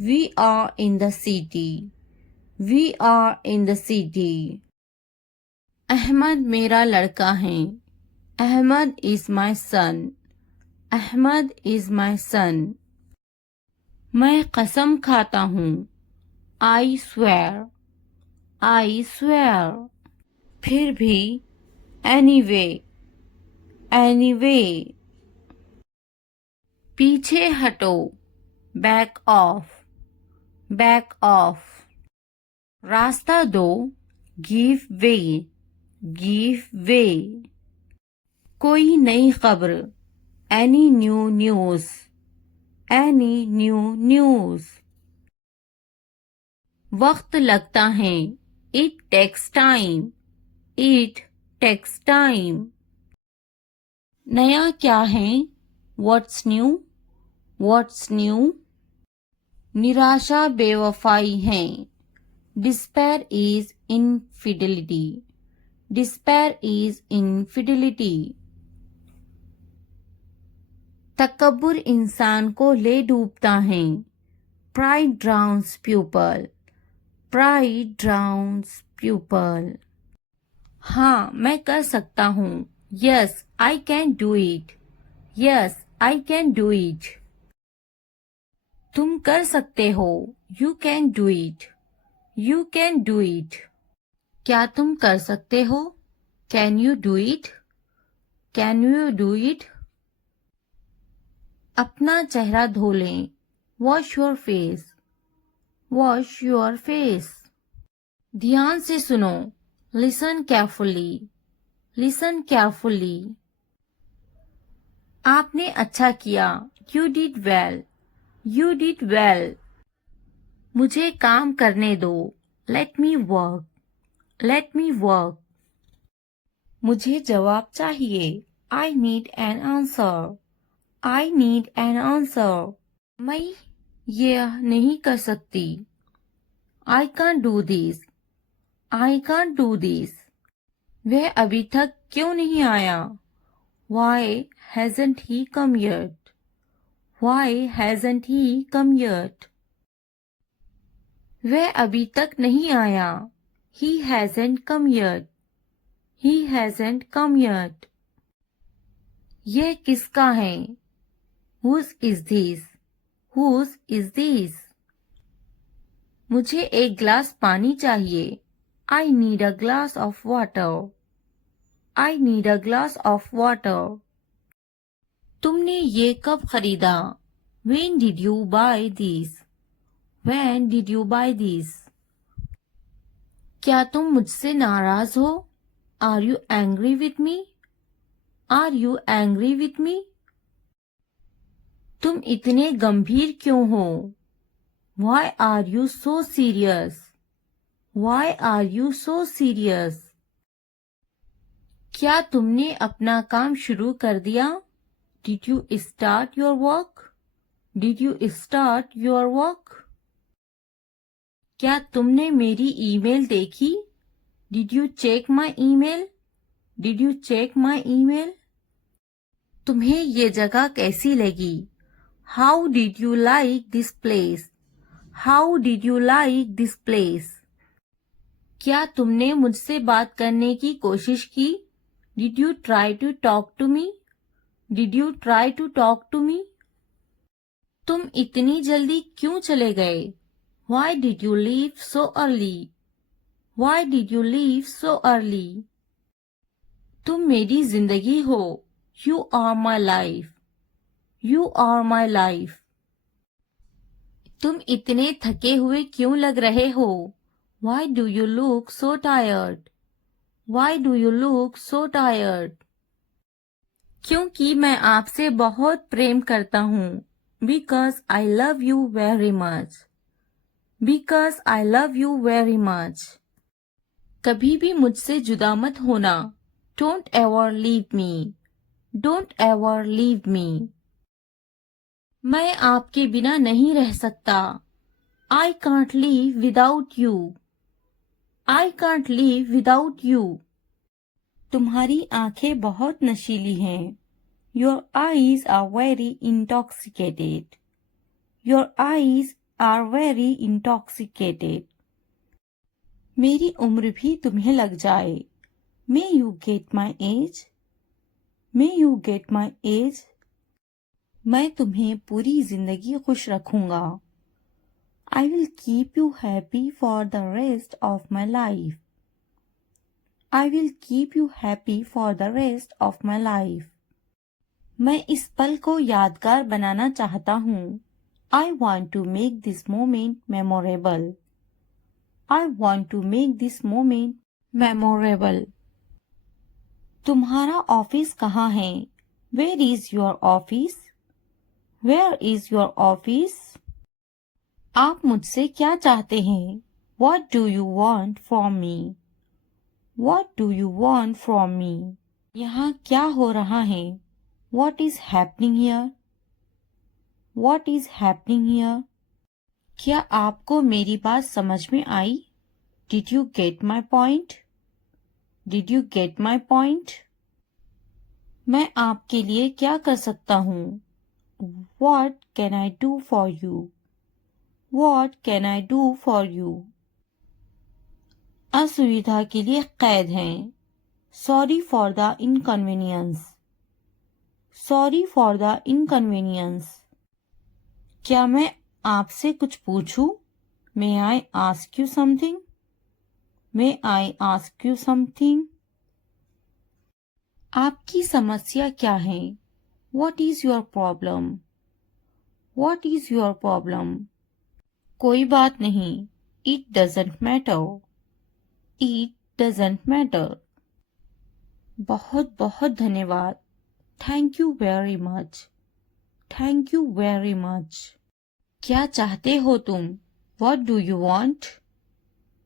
We are in the city. We are in the city. Ahmad मेरा लड़का है. Ahmad is my son. Ahmad is my son. मैं कसम खाता हूँ. I swear. I swear. फिर भी anyway, anyway. पीछे हटो, back off, back off. रास्ता दो, give way, give way. कोई नई खबर, any new news, any new news. वक्त लगता है, it takes time, it takes time. नया क्या है, what's new, what's new. निराशा बेवफाई है, despair is infidelity, despair is infidelity. तकब्बुर इंसान को ले डूबता है, pride drowns pupil, pride drowns pupil. हाँ मैं कर सकता हूँ, yes I can do it, yes I can do it. तुम कर सकते हो, you can do it, you can do it. क्या तुम कर सकते हो, can you do it, can you do it. अपना चेहरा धो लें, wash your face, wash your face. ध्यान से सुनो, listen carefully, listen carefully. आपने अच्छा किया, you did well, you did well. मुझे काम करने दो, let me work, let me work. मुझे जवाब चाहिए, I need an answer, I need an answer. मैं यह नहीं कर सकती, I can't do this, I can't do this. वह अभी तक क्यों नहीं आया, Why hasn't he come yet, Why hasn't he come yet. वह अभी तक नहीं आया, He hasn't come yet, He hasn't come yet. यह किसका है, Whose is this, Whose is this. मुझे एक ग्लास पानी चाहिए, I need a glass of water, I need a glass of water. तुमने ये कब खरीदा, When did you buy this, When did you buy this. क्या तुम मुझसे नाराज हो, Are you angry with me, Are you angry with me. तुम इतने गंभीर क्यों हो, Why are you so serious, Why are you so serious. क्या तुमने अपना काम शुरू कर दिया, Did you start your work, Did you start your work. क्या तुमने मेरी ईमेल देखी, Did you check my email, Did you check my email. तुम्हें ये जगह कैसी लगी, How did you like this place, How did you like this place. क्या तुमने मुझसे बात करने की कोशिश की, Did you try to talk to me, Did you try to talk to me. तुम इतनी जल्दी क्यों चले गए, Why did you leave so early, Why did you leave so early. तुम मेरी जिंदगी हो, You are my life, You are my life. तुम इतने थके हुए क्यों लग रहे हो, Why do you look so tired, Why do you look so tired. क्योंकि मैं आपसे बहुत प्रेम करता हूँ, Because I love you very much, Because I love you very much. कभी भी मुझसे जुदा मत होना, Don't ever leave me, Don't ever leave me. मैं आपके बिना नहीं रह सकता, I can't live without you, I can't live without you. तुम्हारी आंखें बहुत नशीली हैं, Your eyes are very intoxicated, Your eyes are very intoxicated. मेरी उम्र भी तुम्हें लग जाए, May you get my age, May you get my age. मैं तुम्हें पूरी जिंदगी खुश रखूंगा, I will keep you happy for the rest of my life. I will keep you happy for the rest of my life. मैं इस पल को यादगार बनाना चाहता हूँ. I want to make this moment memorable. I want to make this moment memorable. तुम्हारा office कहाँ है? Where is your office? Where is your office? आप मुझसे क्या चाहते हैं? What do you want from me? What do you want from me? यहाँ क्या हो रहा है? What is happening here? What is happening here? क्या आपको मेरी बात समझ में आई? Did you get my point? Did you get my point? मैं आपके लिए क्या कर सकता हूँ? What can I do for you? What can I do for you? असुविधा के लिए कैद हैं. Sorry for the inconvenience. Sorry for the inconvenience. क्या मैं आपसे कुछ पूछूं? May I ask you something? May I ask you something? आपकी समस्या क्या है? What is your problem? What is your problem? कोई बात नहीं. It doesn't matter. It doesn't matter. बहुत बहुत धन्यवाद. Thank you very much. Thank you very much. क्या चाहते हो तुम? What do you want?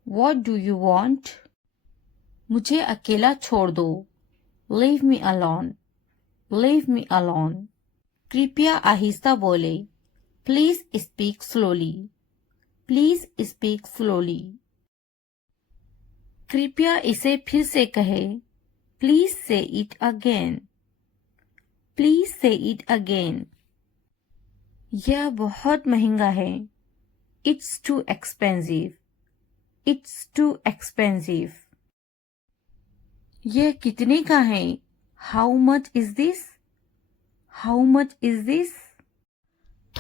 What do you want? मुझे अकेला छोड़ दो. Leave me alone. Leave me alone. कृपया आहिस्ता बोले. Please speak slowly. Please speak slowly. कृपया इसे फिर से कहे. Please say it again. Please say it again. यह बहुत महंगा है. It's too expensive. It's too expensive. यह कितने का है? How much is this? How much is this?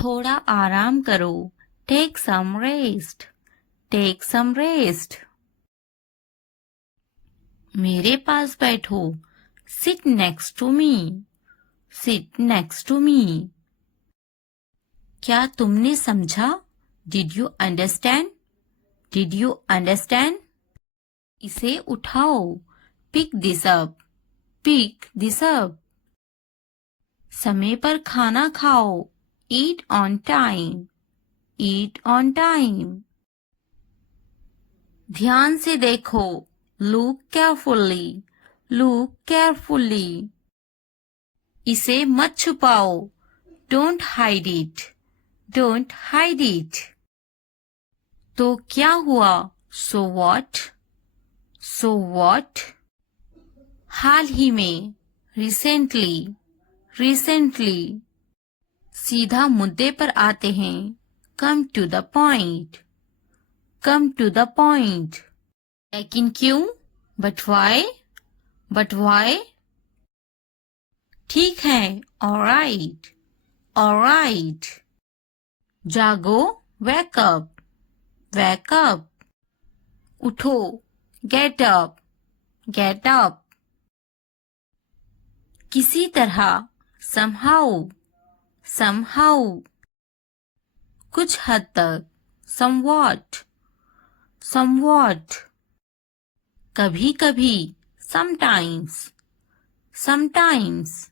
थोड़ा आराम करो. Take some rest. Take some rest. मेरे पास बैठो. Sit next to me. Sit next to me. क्या तुमने समझा? Did you understand? Did you understand? इसे उठाओ. Pick this up. Pick this up. समय पर खाना खाओ. Eat on time. Eat on time. ध्यान से देखो. Look carefully. Look carefully. इसे मत छुपाओ. Don't hide it. Don't hide it. तो क्या हुआ? So what? So what? हाल ही में. Recently. Recently. सीधा मुद्दे पर आते हैं. Come to the point. Come to the point. लेकिन क्यों? But why? But why? ठीक है. All right. All right. जागो. Wake up. Wake up. उठो. Get up. Get up. किसी तरह. Somehow. Somehow. कुछ हद तक. Somewhat. Somewhat. कभी कभी. Sometimes. Sometimes.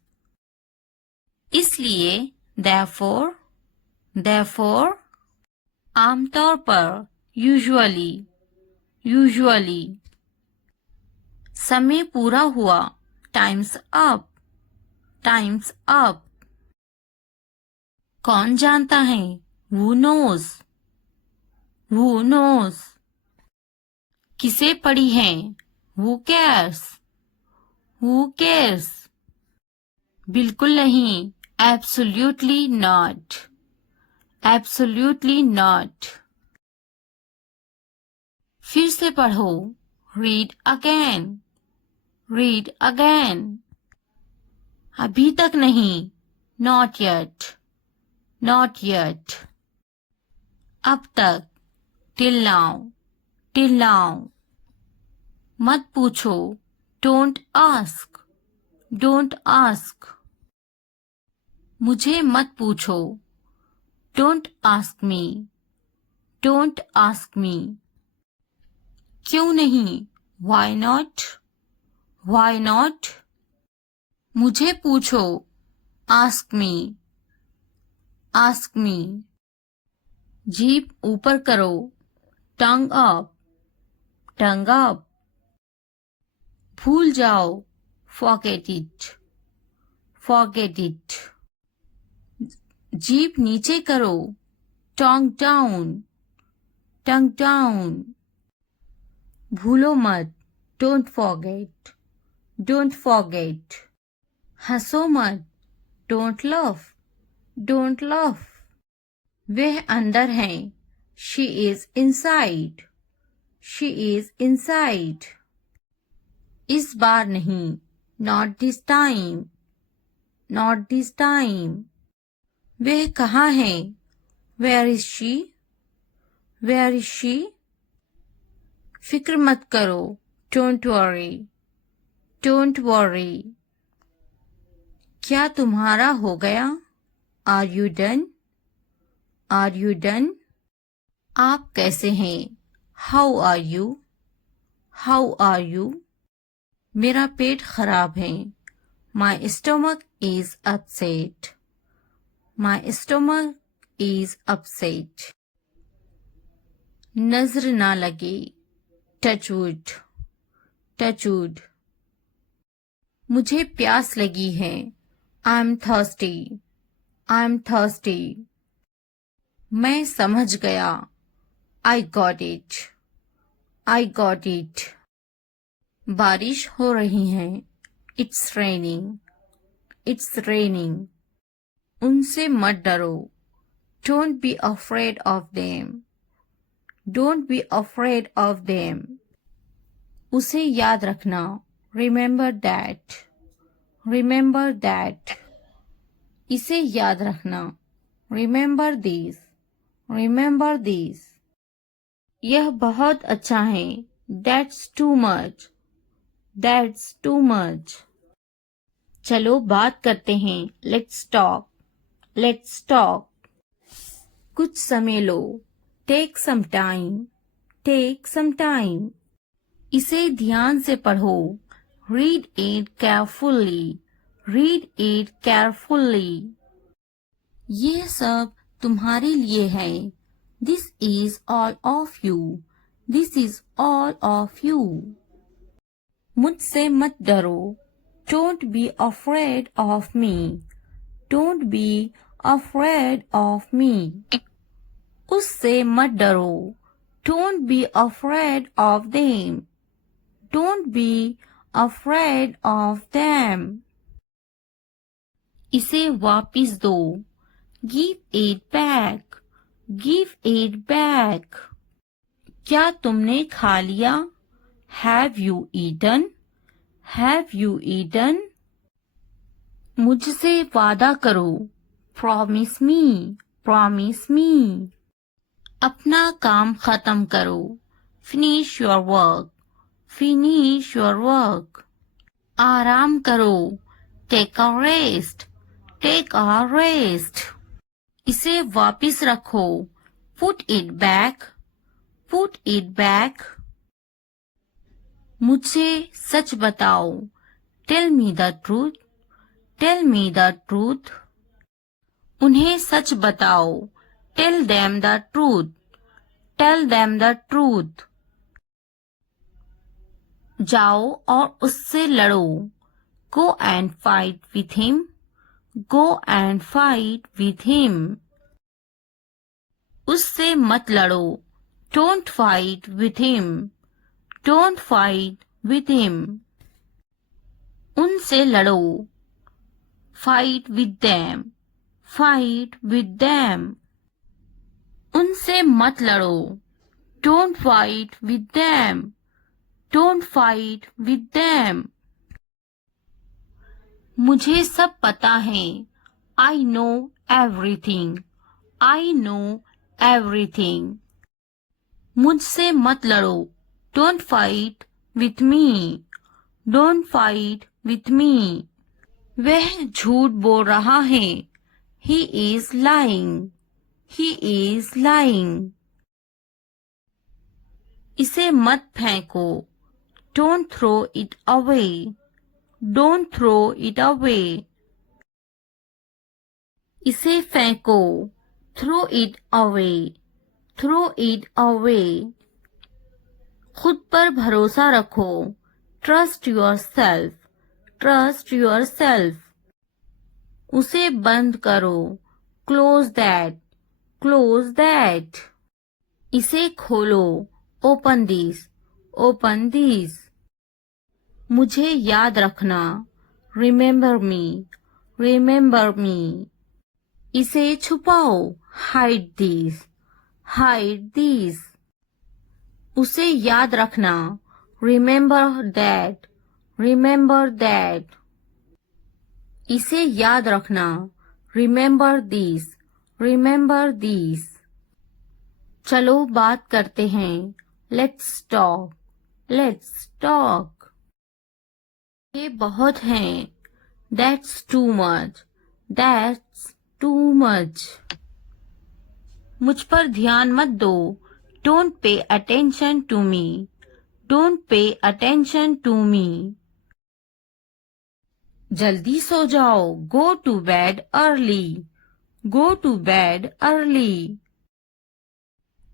इसलिए. Therefore. Therefore. आमतौर पर. Usually. Usually. समय पूरा हुआ. Time's up. Time's up. कौन जानता है? Who knows? Who knows? किसे पड़ी है? Who cares? Who cares? बिल्कुल नहीं. Absolutely not. Absolutely not. फिर से पढ़ो. Read again. Read again. अभी तक नहीं. Not yet. Not yet. अब तक, till now, till now. मत पूछो, don't ask, don't ask. मुझे मत पूछो, don't ask me, don't ask me. क्यों नहीं, why not, why not. मुझे पूछो, ask me, ask me. जीभ ऊपर करो, tongue up, tongue up. भूल जाओ, forget it, forget it. जीभ नीचे करो, tongue down, tongue down. भूलो मत, don't forget, don't forget. हंसो मत, don't laugh, don't laugh. वह अंदर है, she is inside, she is inside. इस बार नहीं, not this time, not this time. वह कहाँ है, where is she, where is she. फिक्र मत करो, don't worry, don't worry. क्या तुम्हारा हो गया, are you done, are you done. आप कैसे हैं, how are you, how are you. मेरा पेट खराब है, my stomach is upset, my stomach is upset. नजर ना लगे, touch wood, touch wood. मुझे प्यास लगी है, I'm thirsty, I'm thirsty. मैं समझ गया, I got it, I got it. बारिश हो रही है, it's raining, it's raining. उनसे मत डरो, don't be afraid of them, don't be afraid of them. उसे याद रखना, remember that, remember that. इसे याद रखना, remember this, remember this. यह बहुत अच्छा है, that's too much, that's too much. चलो बात करते हैं, let's talk, let's talk. कुछ समय लो, take some time, take some time. इसे ध्यान से पढ़ो, read it carefully, read it carefully. ये सब तुम्हारे लिए है, this is all of you, this is all of you. मुझसे मत डरो, don't be afraid of me, don't be afraid of me. उससे मत डरो, don't be afraid of them, don't be afraid of them. इसे वापिस दो, give it back, give it back. क्या तुमने खा लिया, have you eaten, have you eaten. मुझसे वादा करो, promise me, promise me. अपना काम खत्म करो, finish your work, finish your work. आराम करो, take a rest, take a rest. इसे वापिस रखो, put it back, put it back. मुझसे सच बताओ, tell me the truth, tell me the truth. उन्हें सच बताओ, tell them the truth, tell them the truth. जाओ और उससे लड़ो, go and fight with him, go and fight with him. उससे मत लड़ो, don't fight with him, don't fight with him. उनसे लड़ो, fight with them, fight with them. उनसे मत लड़ो, don't fight with them, don't fight with them. मुझे सब पता है, I know everything, I know everything. मुझसे मत लड़ो. Don't fight with me. Don't fight with me. वह झूठ बोल रहा है. He is lying. He is lying. इसे मत फेंको. Don't throw it away. Don't throw it away. इसे फेंको. Throw it away. Throw it away. खुद पर भरोसा रखो. Trust yourself. Trust yourself. उसे बंद करो. Close that. Close that. इसे खोलो. Open this. Open this. मुझे याद रखना. Remember me. Remember me. इसे छुपाओ. Hide this. Hide this. उसे याद रखना. Remember that. Remember that. इसे याद रखना. Remember this. Remember this. चलो बात करते हैं. Let's talk. Let's talk. ये बहुत हैं. That's too much. That's too much. मुझ पर ध्यान मत दो. Don't pay attention to me. Don't pay attention to me. जल्दी सो जाओ. Go to bed early. Go to bed early.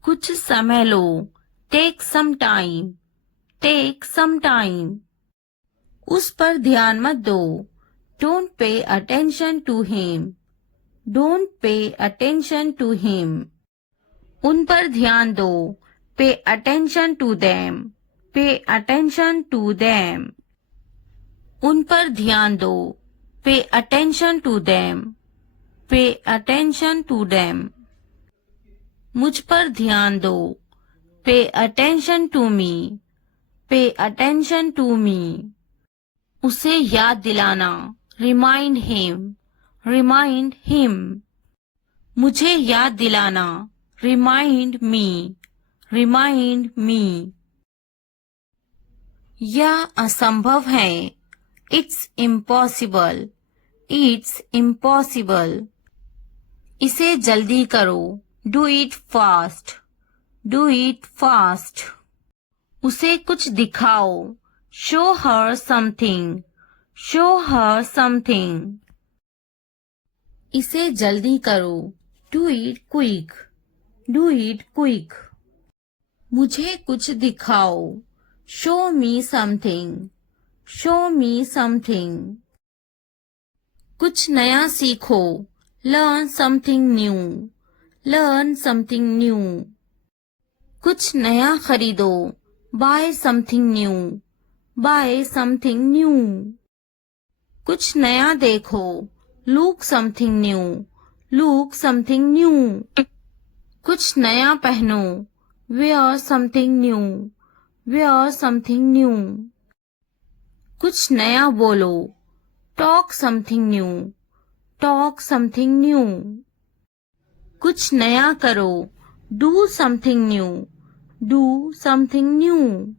कुछ समय लो. Take some time. Take some time. उस पर ध्यान मत दो. Don't pay attention to him. Don't pay attention to him. उन पर ध्यान दो. Pay attention to them. Pay attention to them. उन पर ध्यान दो. Pay attention to them. Pay attention to them. मुझ पर ध्यान दो. Pay attention to me. Pay attention to me. उसे याद दिलाना. Remind him. Remind him. मुझे याद दिलाना. Remind me. Remind me. यह असंभव है. It's impossible. It's impossible. इसे जल्दी करो. Do it fast. Do it fast. उसे कुछ दिखाओ. Show her something. Show her something. इसे जल्दी करो. Do it quick. Do it quick. मुझे कुछ दिखाओ. Show me something. Show me something. कुछ नया सीखो. Learn something new. Learn something new. कुछ नया खरीदो. Buy something new. Buy something new. कुछ नया देखो. Look something new. Look something new. कुछ नया पहनो. Wear something new. Wear something new. कुछ नया बोलो. Talk something new. Talk something new. कुछ नया करो. Do something new. Do something new.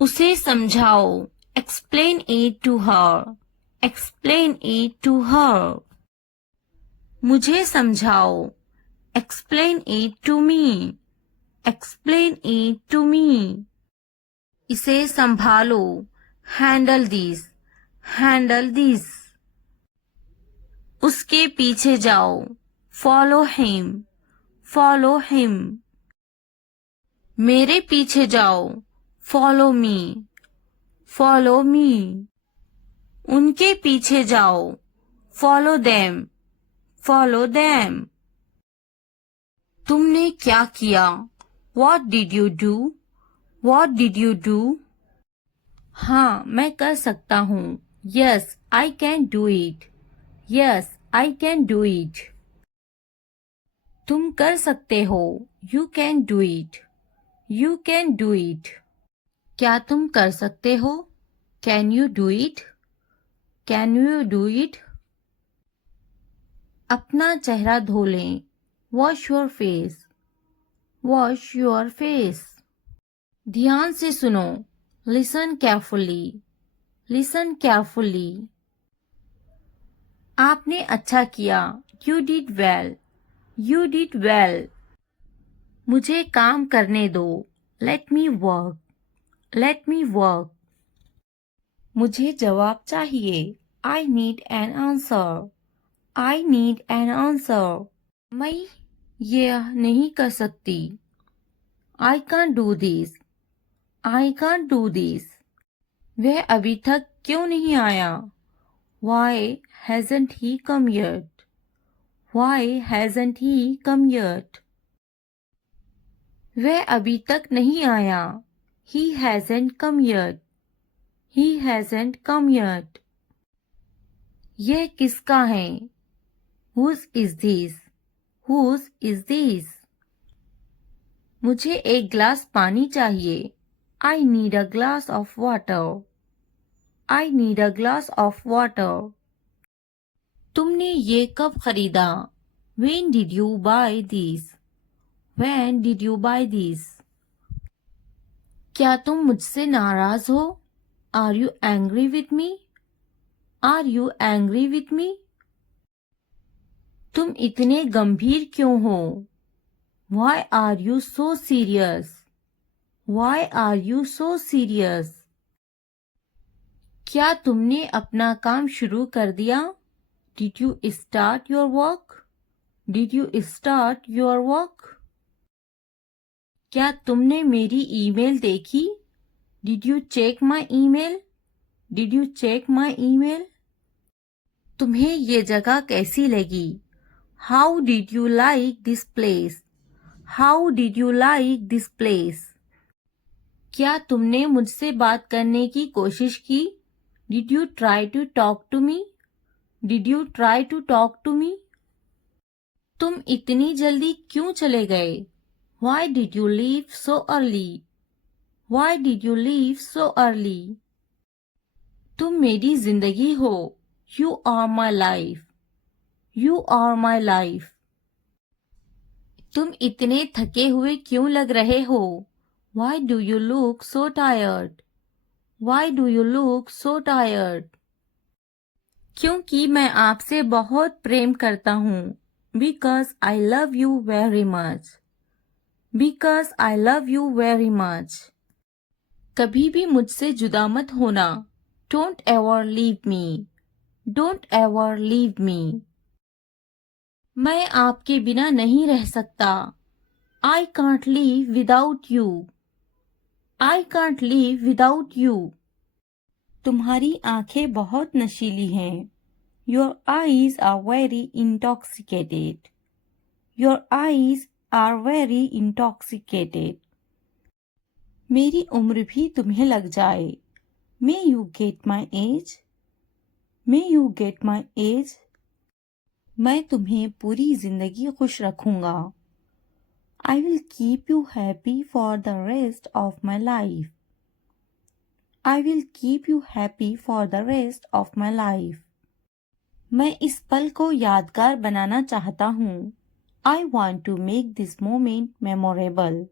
उसे समझाओ. Explain it to her. Explain it to her. मुझे समझाओ. Explain it to me. Explain it to me. इसे संभालो. Handle this. Handle this. उसके पीछे जाओ. Follow him. Follow him. मेरे पीछे जाओ. Follow me. Follow me. उनके पीछे जाओ. Follow them. Follow them. तुमने क्या किया? What did you do? What did you do? हाँ, मैं कर सकता हूँ. Yes, I can do it. Yes, I can do it. तुम कर सकते हो. You can do it. You can do it. क्या तुम कर सकते हो? Can you do it? Can you do it? अपना चेहरा धो लें. Wash your face, wash your face. ध्यान से सुनो, लिसन केयरफुली, लिसन केयरफुली। आपने अच्छा किया, you did well, you did well. मुझे काम करने दो, let me work, let me work. मुझे जवाब चाहिए, I need an answer, I need an answer. मैं यह नहीं कर सकती, I can't do this, I can't do this. वह अभी तक क्यों नहीं आया, वाई हैजंट ही कम येट, वाई हैजंट ही कम येट। वह अभी तक नहीं आया, he hasn't come yet, he hasn't come yet। यह किसका है, whose is this, whose is this। मुझे एक गिलास पानी चाहिए, I need a glass of water, I need a glass of water। तुमने ये कब खरीदा, when did you buy this, when did you buy this। क्या तुम मुझसे नाराज हो, are you angry with me, are you angry with me. तुम इतने गंभीर क्यों हो, why are you so serious, why are you so serious. क्या तुमने अपना काम शुरू कर दिया, did you start your work, did you start your work. क्या तुमने मेरी ईमेल देखी, did you check my email, did you check my email. तुम्हें ये जगह कैसी लगी, how did you like this place, how did you like this place. क्या तुमने मुझसे बात करने की कोशिश की, did you try to talk to me, did you try to talk to me. तुम इतनी जल्दी क्यों चले गए, why did you leave so early, why did you leave so early. तुम मेरी जिंदगी हो, you are my life, you are my life. तुम इतने थके हुए क्यों लग रहे हो, why do you look so tired, why do you look so tired. क्योंकि मैं आपसे बहुत प्रेम करता हूँ, because I love you very much, because I love you very much. कभी भी मुझसे जुदा मत होना, don't ever leave me, don't ever leave me. मैं आपके बिना नहीं रह सकता, I can't leave without you, I can't leave without you. तुम्हारी आंखें बहुत नशीली हैं, your eyes are very intoxicated, your eyes are very intoxicated. मेरी उम्र भी तुम्हें लग जाए, may you get my age, may you get my age. मैं तुम्हें पूरी जिंदगी खुश रखूंगा, I will keep you happy for the rest of my life, I will keep you happy for the rest of my life. मैं इस पल को यादगार बनाना चाहता हूँ, I want to make this moment memorable,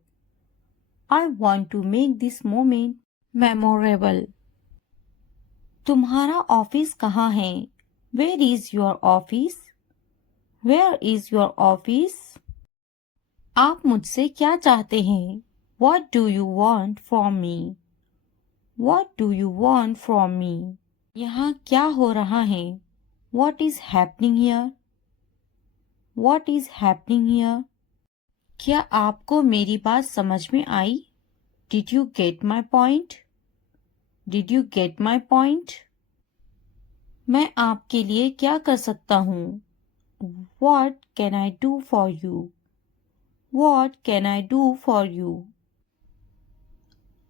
I want to make this moment memorable. तुम्हारा office कहाँ है, where is your office, where is your office. आप मुझसे क्या चाहते हैं, what do you want from me, what do you want from me. यहाँ क्या हो रहा है, what is happening here, what is happening here. क्या आपको मेरी बात समझ में आई, did you get my point, did you get my point. मैं आपके लिए क्या कर सकता हूँ, what can I do for you, what can I do for you.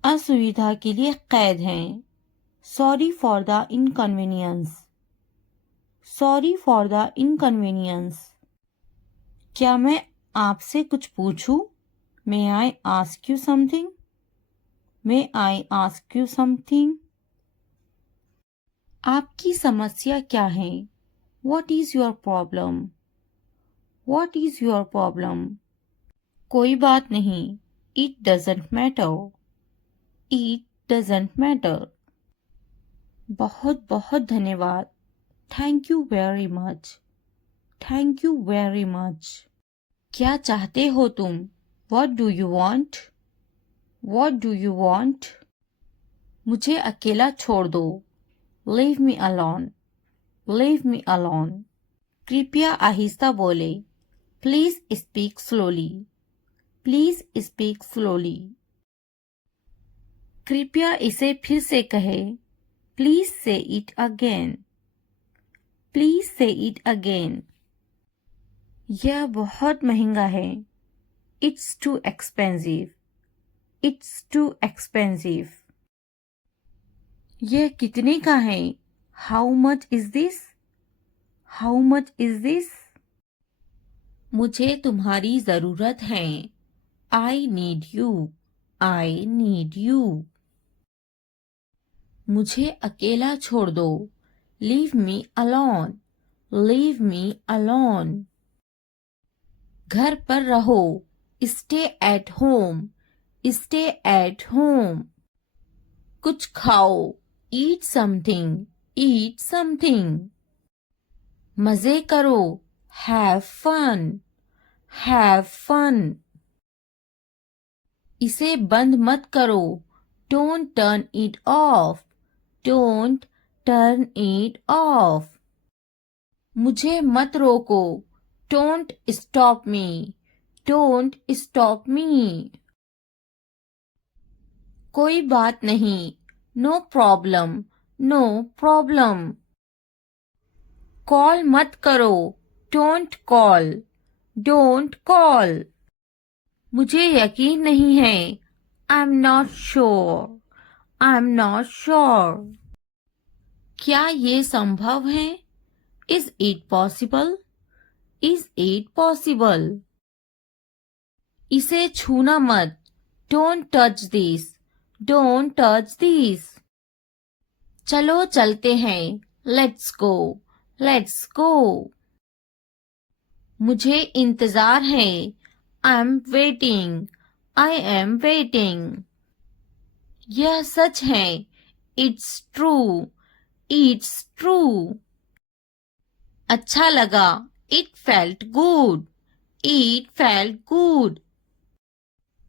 असुविधा के लिए कैद हैं, sorry for the inconvenience, sorry for the inconvenience. क्या मैं आपसे कुछ पूछूं, may I ask you something, may I ask you something. आपकी समस्या क्या है, what is your problem, What is your problem? कोई बात नहीं. It doesn't matter. It doesn't matter. बहुत बहुत धन्यवाद. Thank you very much. Thank you very much. क्या चाहते हो तुम? What do you want? What do you want? मुझे अकेला छोड़ दो. Leave me alone. Leave me alone. कृपया आहिस्ता बोले. Please speak slowly. Please speak slowly. कृपया इसे फिर से कहे. Please say it again. Please say it again. यह बहुत महंगा है. It's too expensive. It's too expensive. यह कितने का है? How much is this? How much is this? मुझे तुम्हारी ज़रूरत है. I need you. I need you. मुझे अकेला छोड़ दो. Leave me alone. Leave me alone. घर पर रहो. Stay at home. Stay at home. कुछ खाओ. Eat something. Eat something. मजे करो. Have fun. Have fun. इसे बंद मत करो. Don't turn it off. Don't turn it off. मुझे मत रोको. Don't stop me. Don't stop me. कोई बात नहीं. No problem. No problem. Call मत करो. Don't call. Don't call. मुझे यकीन नहीं है. I'm not sure. I'm not sure. क्या ये संभव है? Is it possible? Is it possible? इसे छूना मत. Don't touch this. Don't touch this. चलो चलते हैं. Let's go. Let's go. मुझे इंतजार है. I'm waiting. I am waiting. यह सच है. It's true. It's true. अच्छा लगा. It felt good. It felt good.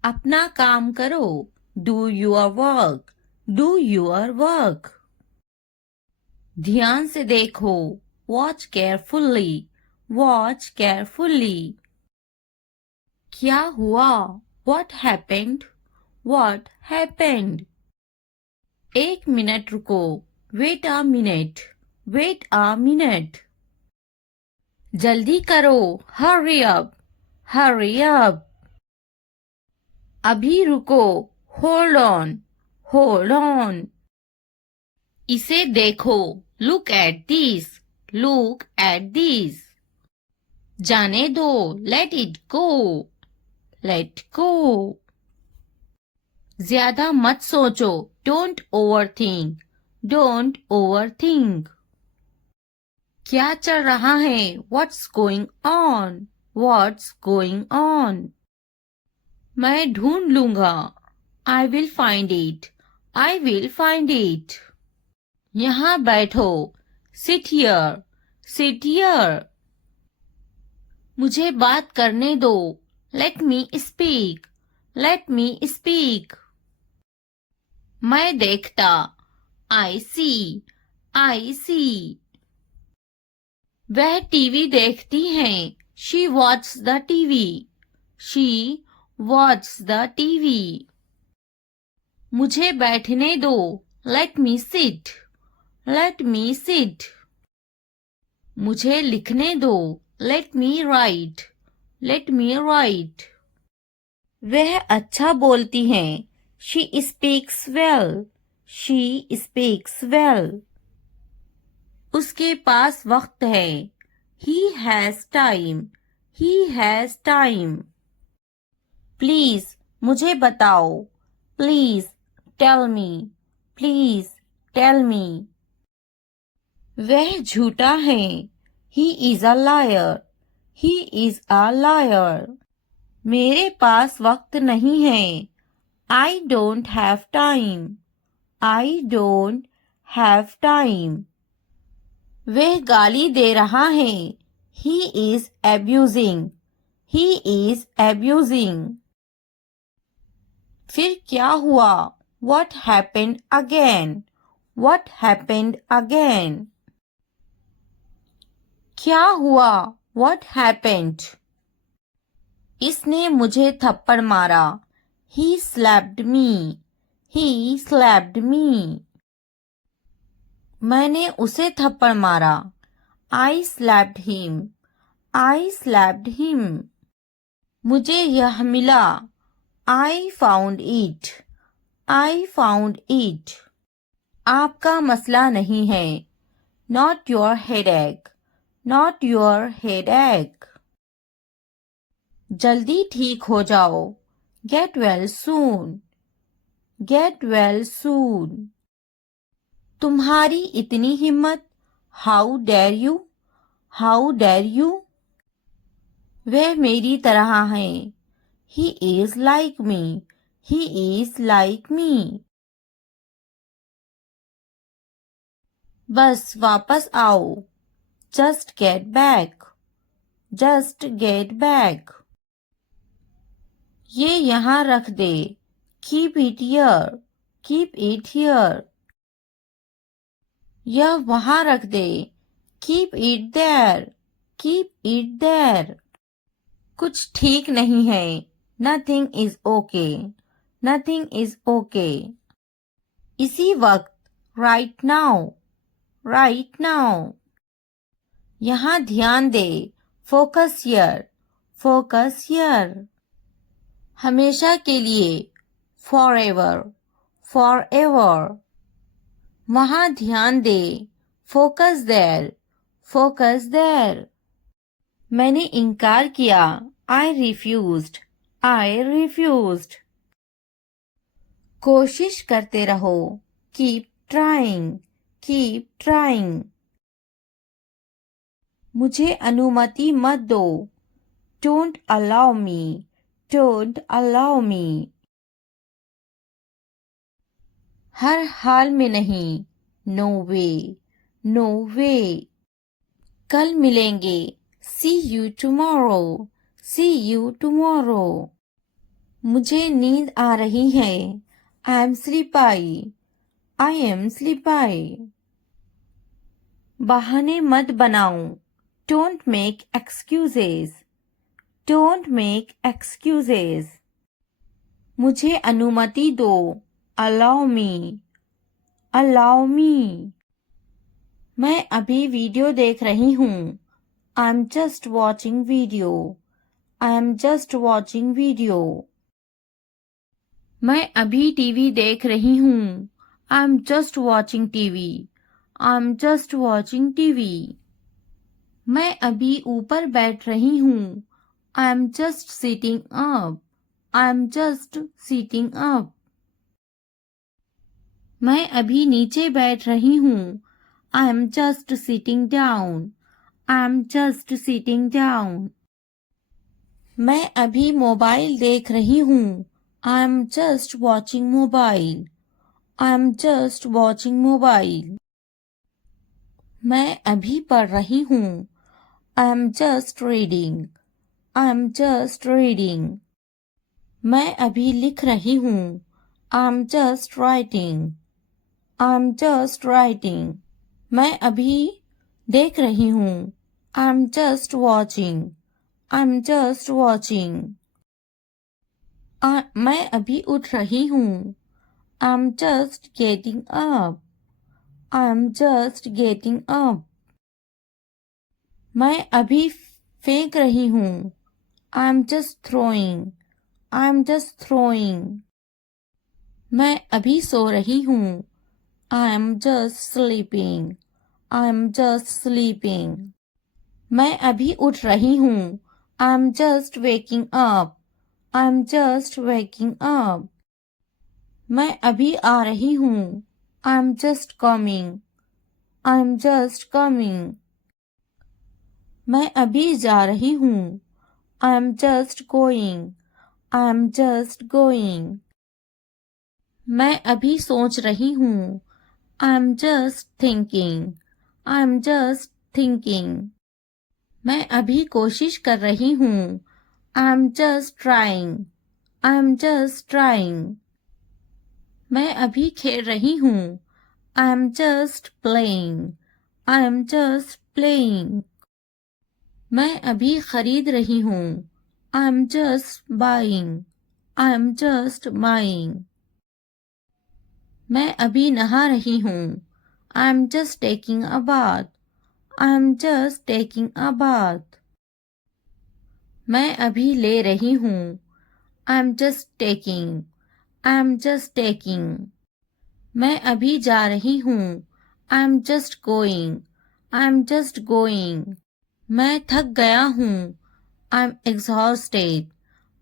अपना काम करो. Do your work. Do your work. ध्यान से देखो. Watch carefully. Watch carefully. क्या हुआ? What happened? What happened? एक मिनट रुको. Wait a minute. Wait a minute. जल्दी करो. Hurry up. Hurry up. अभी रुको. Hold on. Hold on. इसे देखो. Look at this. Look at this. जाने दो. Let it go. Let go. ज्यादा मत सोचो. Don't overthink. Don't overthink. क्या चल रहा है? What's going on? What's going on? मैं ढूंढ लूंगा. I will find it. I will find it. यहाँ बैठो. Sit here. Sit here. मुझे बात करने दो. Let me speak. Let me speak. मैं देखता. I see. I see. वह टीवी देखती हैं. She watches the TV. She watches the TV. मुझे बैठने दो. Let me sit. Let me sit. मुझे लिखने दो. Let me write. Let me write. वह अच्छा बोलती हैं. She speaks well. She speaks well. उसके पास वक्त है. He has time. He has time. Please, मुझे बताओ. Please, tell me. Please, tell me. वह झूठा है. He is a liar. He is a liar. मेरे पास वक्त नहीं है. I don't have time. I don't have time. वह गाली दे रहा है. He is abusing. He is abusing. फिर क्या हुआ? What happened again? What happened again? क्या हुआ? What happened? इसने मुझे थप्पड़ मारा. He slapped me. He slapped me. मैंने उसे थप्पड़ मारा. I slapped him. I slapped him. मुझे यह मिला. I found it. I found it. आपका मसला नहीं है. Not your headache. Not your headache. जल्दी ठीक हो जाओ. Get well soon. Get well soon. तुम्हारी इतनी हिम्मत. How dare you? How dare you? वह मेरी तरह है. He is like me. He is like me. बस वापस आओ. Just get back. Just get back. ये यहाँ रख दे. Keep it here. Keep it here. यह वहाँ रख दे. Keep it there. Keep it there. कुछ ठीक नहीं है. Nothing is okay. Nothing is okay. इसी वक्त. Right now. Right now. यहाँ ध्यान दे. Focus here. Focus here. हमेशा के लिए. Forever. Forever. वहाँ ध्यान दे. Focus there. Focus there. मैंने इनकार किया. I refused. I refused. कोशिश करते रहो. Keep trying. Keep trying. मुझे अनुमति मत दो. Don't allow me. Don't allow me. हर हाल में नहीं. No way. No way. कल मिलेंगे. See you tomorrow. See you tomorrow. मुझे नींद आ रही है. I am sleepy. I am sleepy. बहाने मत बनाओ. Don't make excuses. Don't make excuses. मुझे अनुमति दो. Allow me. Allow me. मैं अभी वीडियो देख रही हूँ. I'm just watching video. I'm just watching video. मैं अभी टीवी देख रही हूँ. I'm just watching TV. I'm just watching TV. मैं अभी ऊपर बैठ रही हूँ. I'm just sitting up. I'm just sitting up. मैं अभी नीचे बैठ रही हूँ. I'm just sitting down. I'm just sitting down. मैं अभी मोबाइल देख रही हूँ. I'm just watching mobile. I'm just watching mobile. मैं अभी पढ़ रही हूँ. I'm just reading. I'm just reading. मैं अभी लिख रही हूँ. I'm just writing. I'm just writing. मैं अभी देख रही हूँ. I'm just watching. I'm just watching. मैं अभी उठ रही हूँ. I'm just getting up. I'm just getting up. मैं अभी फेंक रही हूँ. I'm just throwing. I'm just throwing. मैं अभी सो रही हूँ. I'm just sleeping. I'm just sleeping. मैं अभी उठ रही हूँ. I'm just waking up. I'm just waking up. मैं अभी आ रही हूँ. I'm just coming. I'm just coming. मैं अभी जा रही हूँ. I am just going. I am just going. मैं अभी सोच रही हूँ. I am just thinking. I am just thinking. मैं अभी कोशिश कर रही हूँ. I am just trying. I am just trying. मैं अभी खेल रही हूँ. I am just playing. I am just playing. मैं अभी खरीद रही हूँ. I am just buying. I am just buying. मैं अभी नहा रही हूँ. I am just taking a bath. I am just taking a bath. मैं अभी ले रही हूँ. I am just taking. I am just taking. मैं अभी जा रही हूँ. I am just going. I am just going. मैं थक गया हूँ. I am exhausted.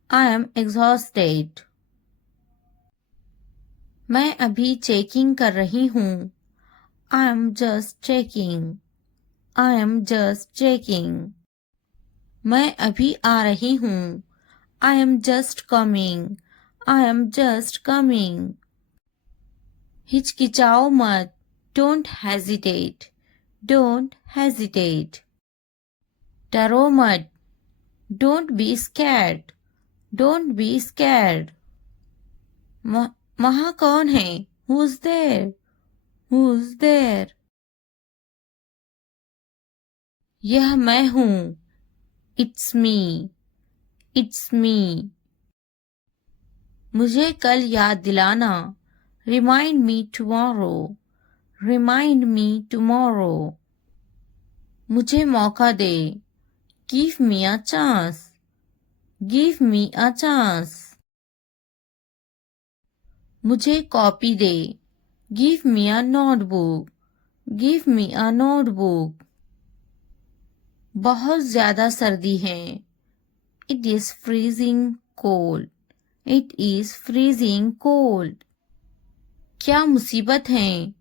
I am exhausted. मैं अभी चेकिंग कर रही हूँ. I am just checking. I am just checking. मैं अभी आ रही हूँ. I am just coming. I am just coming. हिचकिचाओ मत. Don't hesitate. Don't hesitate. डरो मत. Don't be scared. Don't be scared. वहाँ कौन है? Who's there? Who's there? यह मैं हूँ. It's me. It's me. मुझे कल याद दिलाना. Remind me tomorrow. Remind me tomorrow. मुझे मौका दे. Give me a chance. Give me a chance. मुझे copy they. Give me a notebook. Give me a notebook. बहुत ज़्यादा सर्दी है. It is freezing cold. It is freezing cold. क्या मुसीबत है?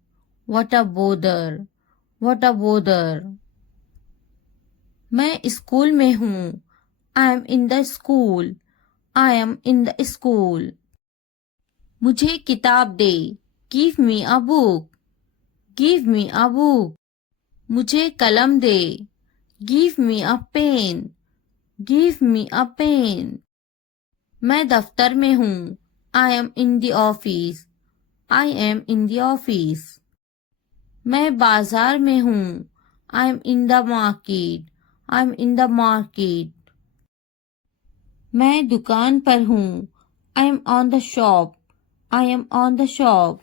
What a bother. What a bother. मैं school में हूँ. I am in the school. I am in the school. मुझे किताब दे. Give me a book. Give me a book. मुझे कलम दे. Give me a pen. Give me a pen. मैं दफ्तर में हूँ. I am in the office. I am in the office. मैं बाजार में हूँ. I am in the market. I am in the market. मैं दुकान पर हूँ. I am on the shop. I am on the shop.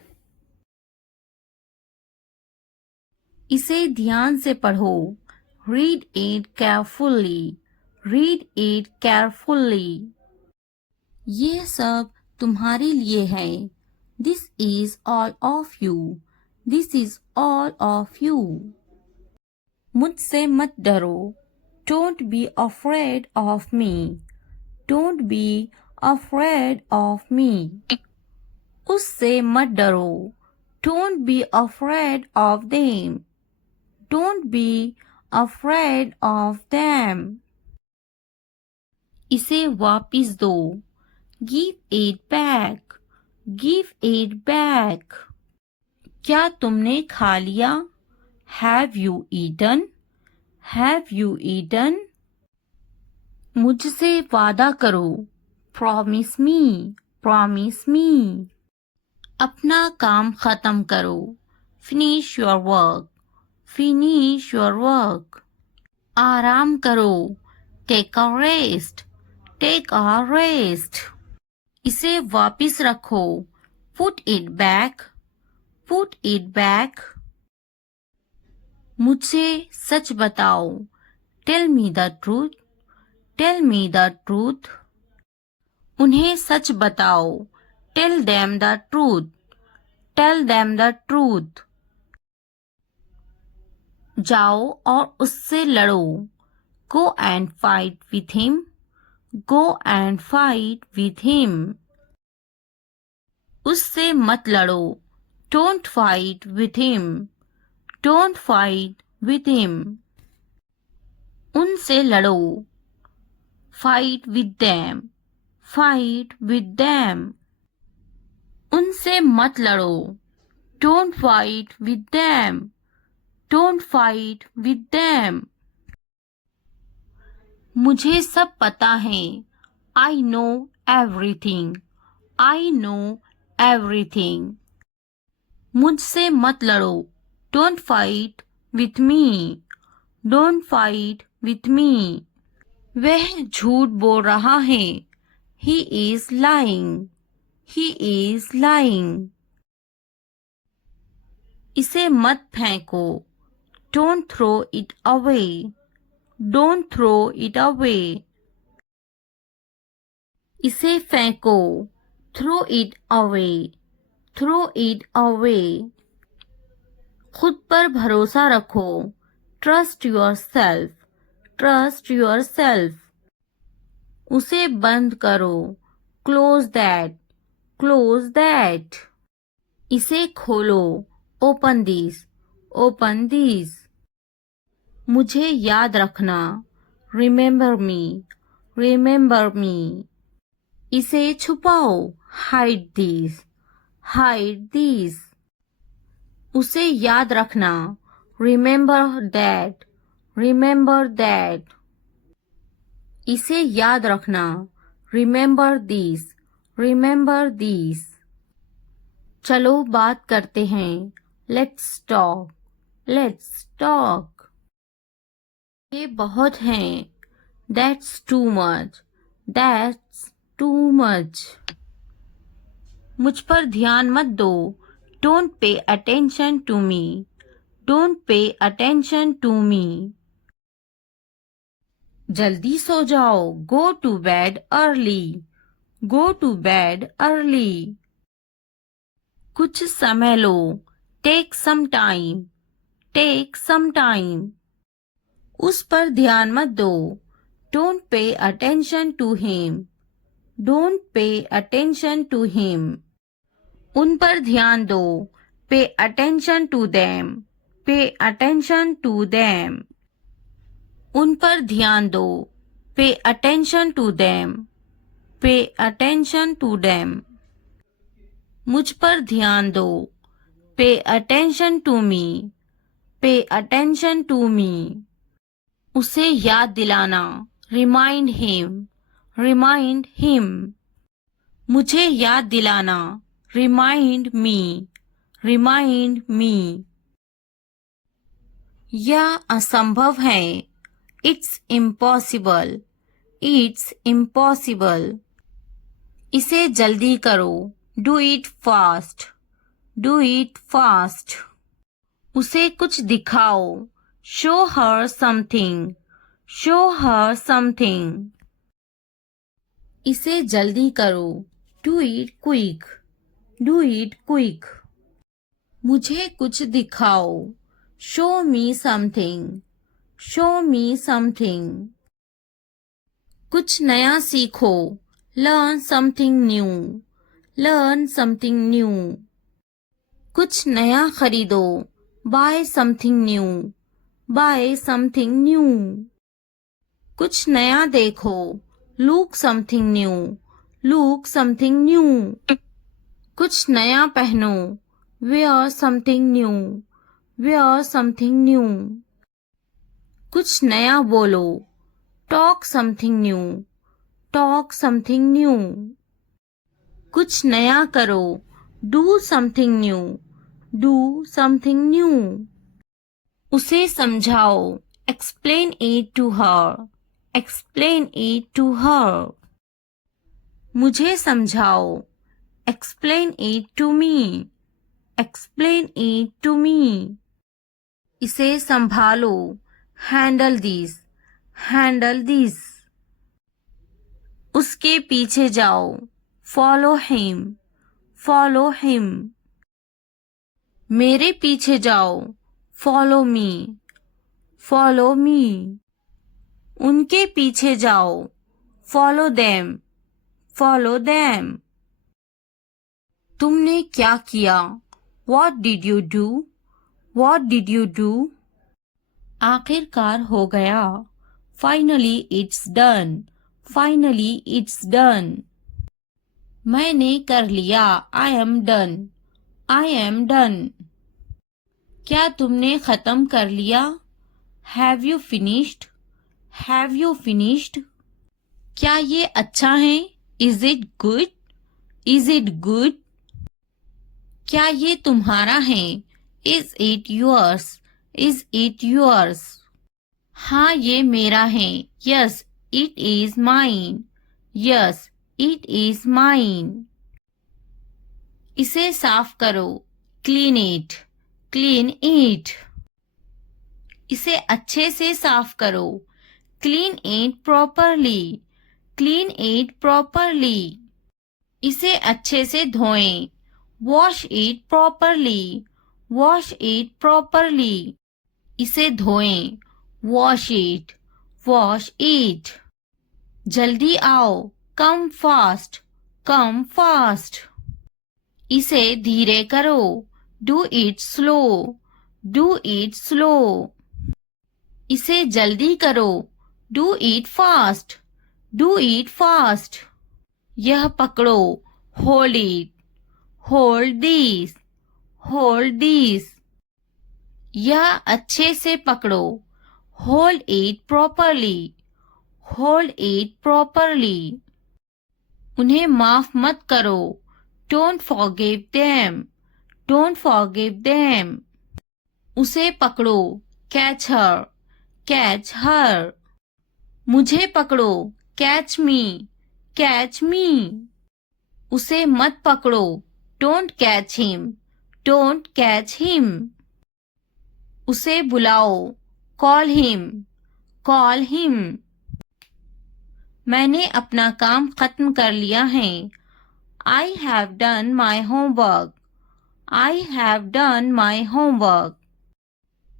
इसे ध्यान से पढ़ो. Read it carefully. Read it carefully. ये सब तुम्हारे लिए है. This is all of you. This is all of you. मुझसे मत डरो. Don't be afraid of me. Don't be afraid of me. उससे मत डरो. Don't be afraid of them. Don't be afraid of them. इसे वापिस दो. Give it back. Give it back. क्या तुमने खा लिया? Have you eaten? Have you eaten? मुझसे वादा करो. Promise me. Promise me. अपना काम खत्म करो. Finish your work. Finish your work. आराम करो. Take a rest. Take a rest. इसे वापिस रखो. Put it back. Put it back. मुझसे सच बताओ. Tell me the truth. Tell me the truth. उन्हें सच बताओ. Tell them the truth. Tell them the truth. जाओ और उससे लड़ो. Go and fight with him. Go and fight with him. उससे मत लड़ो. Don't fight with him. Don't fight with him. उनसे लड़ो, fight with them, fight with them. उनसे मत लड़ो, don't fight with them, don't fight with them. मुझे सब पता है, I know everything, I know everything. मुझसे मत लड़ो, don't fight with me, don't fight with me. वह झूठ बोल रहा है, he is lying, he is lying. इसे मत फेंको, don't throw it away, don't throw it away. इसे फेंको, throw it away, throw it away. खुद पर भरोसा रखो, trust yourself, trust yourself. उसे बंद करो, क्लोज दैट, क्लोज दैट। इसे खोलो, ओपन दिस, ओपन दिस। मुझे याद रखना, रिमेंबर मी, रिमेंबर मी। इसे छुपाओ, हाइड दिस, हाइड दिस। उसे याद रखना, रिमेंबर दैट, रिमेंबर दैट। इसे याद रखना, रिमेंबर दिस, रिमेंबर दिस। चलो बात करते हैं, लेट्स टॉक, लेट्स टॉक। ये बहुत हैं, that's too much, that's too much. मुझ पर ध्यान मत दो, don't pay attention to me, don't pay attention to me. जल्दी सो जाओ, go to bed early, go to bed early. कुछ समय लो, take some time, take some time. उस पर ध्यान मत दो, don't pay attention to him, don't pay attention to him. उन पर ध्यान दो, pay attention to them, pay attention to them. उन पर ध्यान दो, pay attention to them, pay attention to them. मुझ पर ध्यान दो, पे अटेंशन टू मी, पे अटेंशन टू मी। उसे याद दिलाना, रिमाइंड हिम, रिमाइंड हिम। मुझे याद दिलाना, रिमाइंड मी, रिमाइंड मी। यह असंभव है, इट्स इम्पॉसिबल, इट्स इम्पॉसिबल। इसे जल्दी करो, do it fast, do it fast. उसे कुछ दिखाओ, show her something, show her something. इसे जल्दी करो, do it quick, do it quick. मुझे कुछ दिखाओ, show me something, show me something. कुछ नया सीखो, learn something new, learn something new. कुछ नया खरीदो, buy something new, buy something new. कुछ नया देखो, look something new, look something new. कुछ नया पहनो, wear something new, where something new. कुछ नया बोलो, talk something new, talk something new. कुछ नया करो, do something new, do something new. उसे समझाओ, explain it to her, explain it to her. मुझे समझाओ, explain it to me, explain it to me. इसे संभालो, हैंडल दिस, हैंडल दिस। उसके पीछे जाओ, फॉलो हिम, फॉलो हिम। मेरे पीछे जाओ, फॉलो मी, फॉलो मी। उनके पीछे जाओ, फॉलो देम, फॉलो देम। तुमने क्या किया, what did you do, what did you do. आखिरकार हो गया, Finally it's done. Finally it's done. मैंने कर लिया. I am done. I am done. क्या तुमने खत्म कर लिया? Have you finished? Have you finished? क्या ये अच्छा है? Is it good? Is it good? क्या ये तुम्हारा है? Is it yours? Is it yours? हाँ ये मेरा है. Yes, it is mine. Yes, it is mine. इसे साफ करो. Clean it. Clean it. इसे अच्छे से साफ करो. Clean it properly. Clean it properly. इसे अच्छे से धोएं. Wash it properly. Wash it properly. इसे धोएं. Wash it. Wash it. जल्दी आओ. Come fast. Come fast. इसे धीरे करो. Do it slow. Do it slow. इसे जल्दी करो. Do it fast. Do it fast. यह पकड़ो. Hold it. Hold this. Hold this. यह अच्छे से पकड़ो. Hold it properly. Hold it properly. उन्हें माफ मत करो. Don't forgive them. Don't forgive them. उसे पकड़ो. Catch her. Catch her. मुझे पकड़ो. Catch me. Catch me. उसे मत पकड़ो. Don't catch him. Don't catch him. उसे बुलाओ. Call him. Call him. मैंने अपना काम खत्म कर लिया है. I have done my homework. I have done my homework.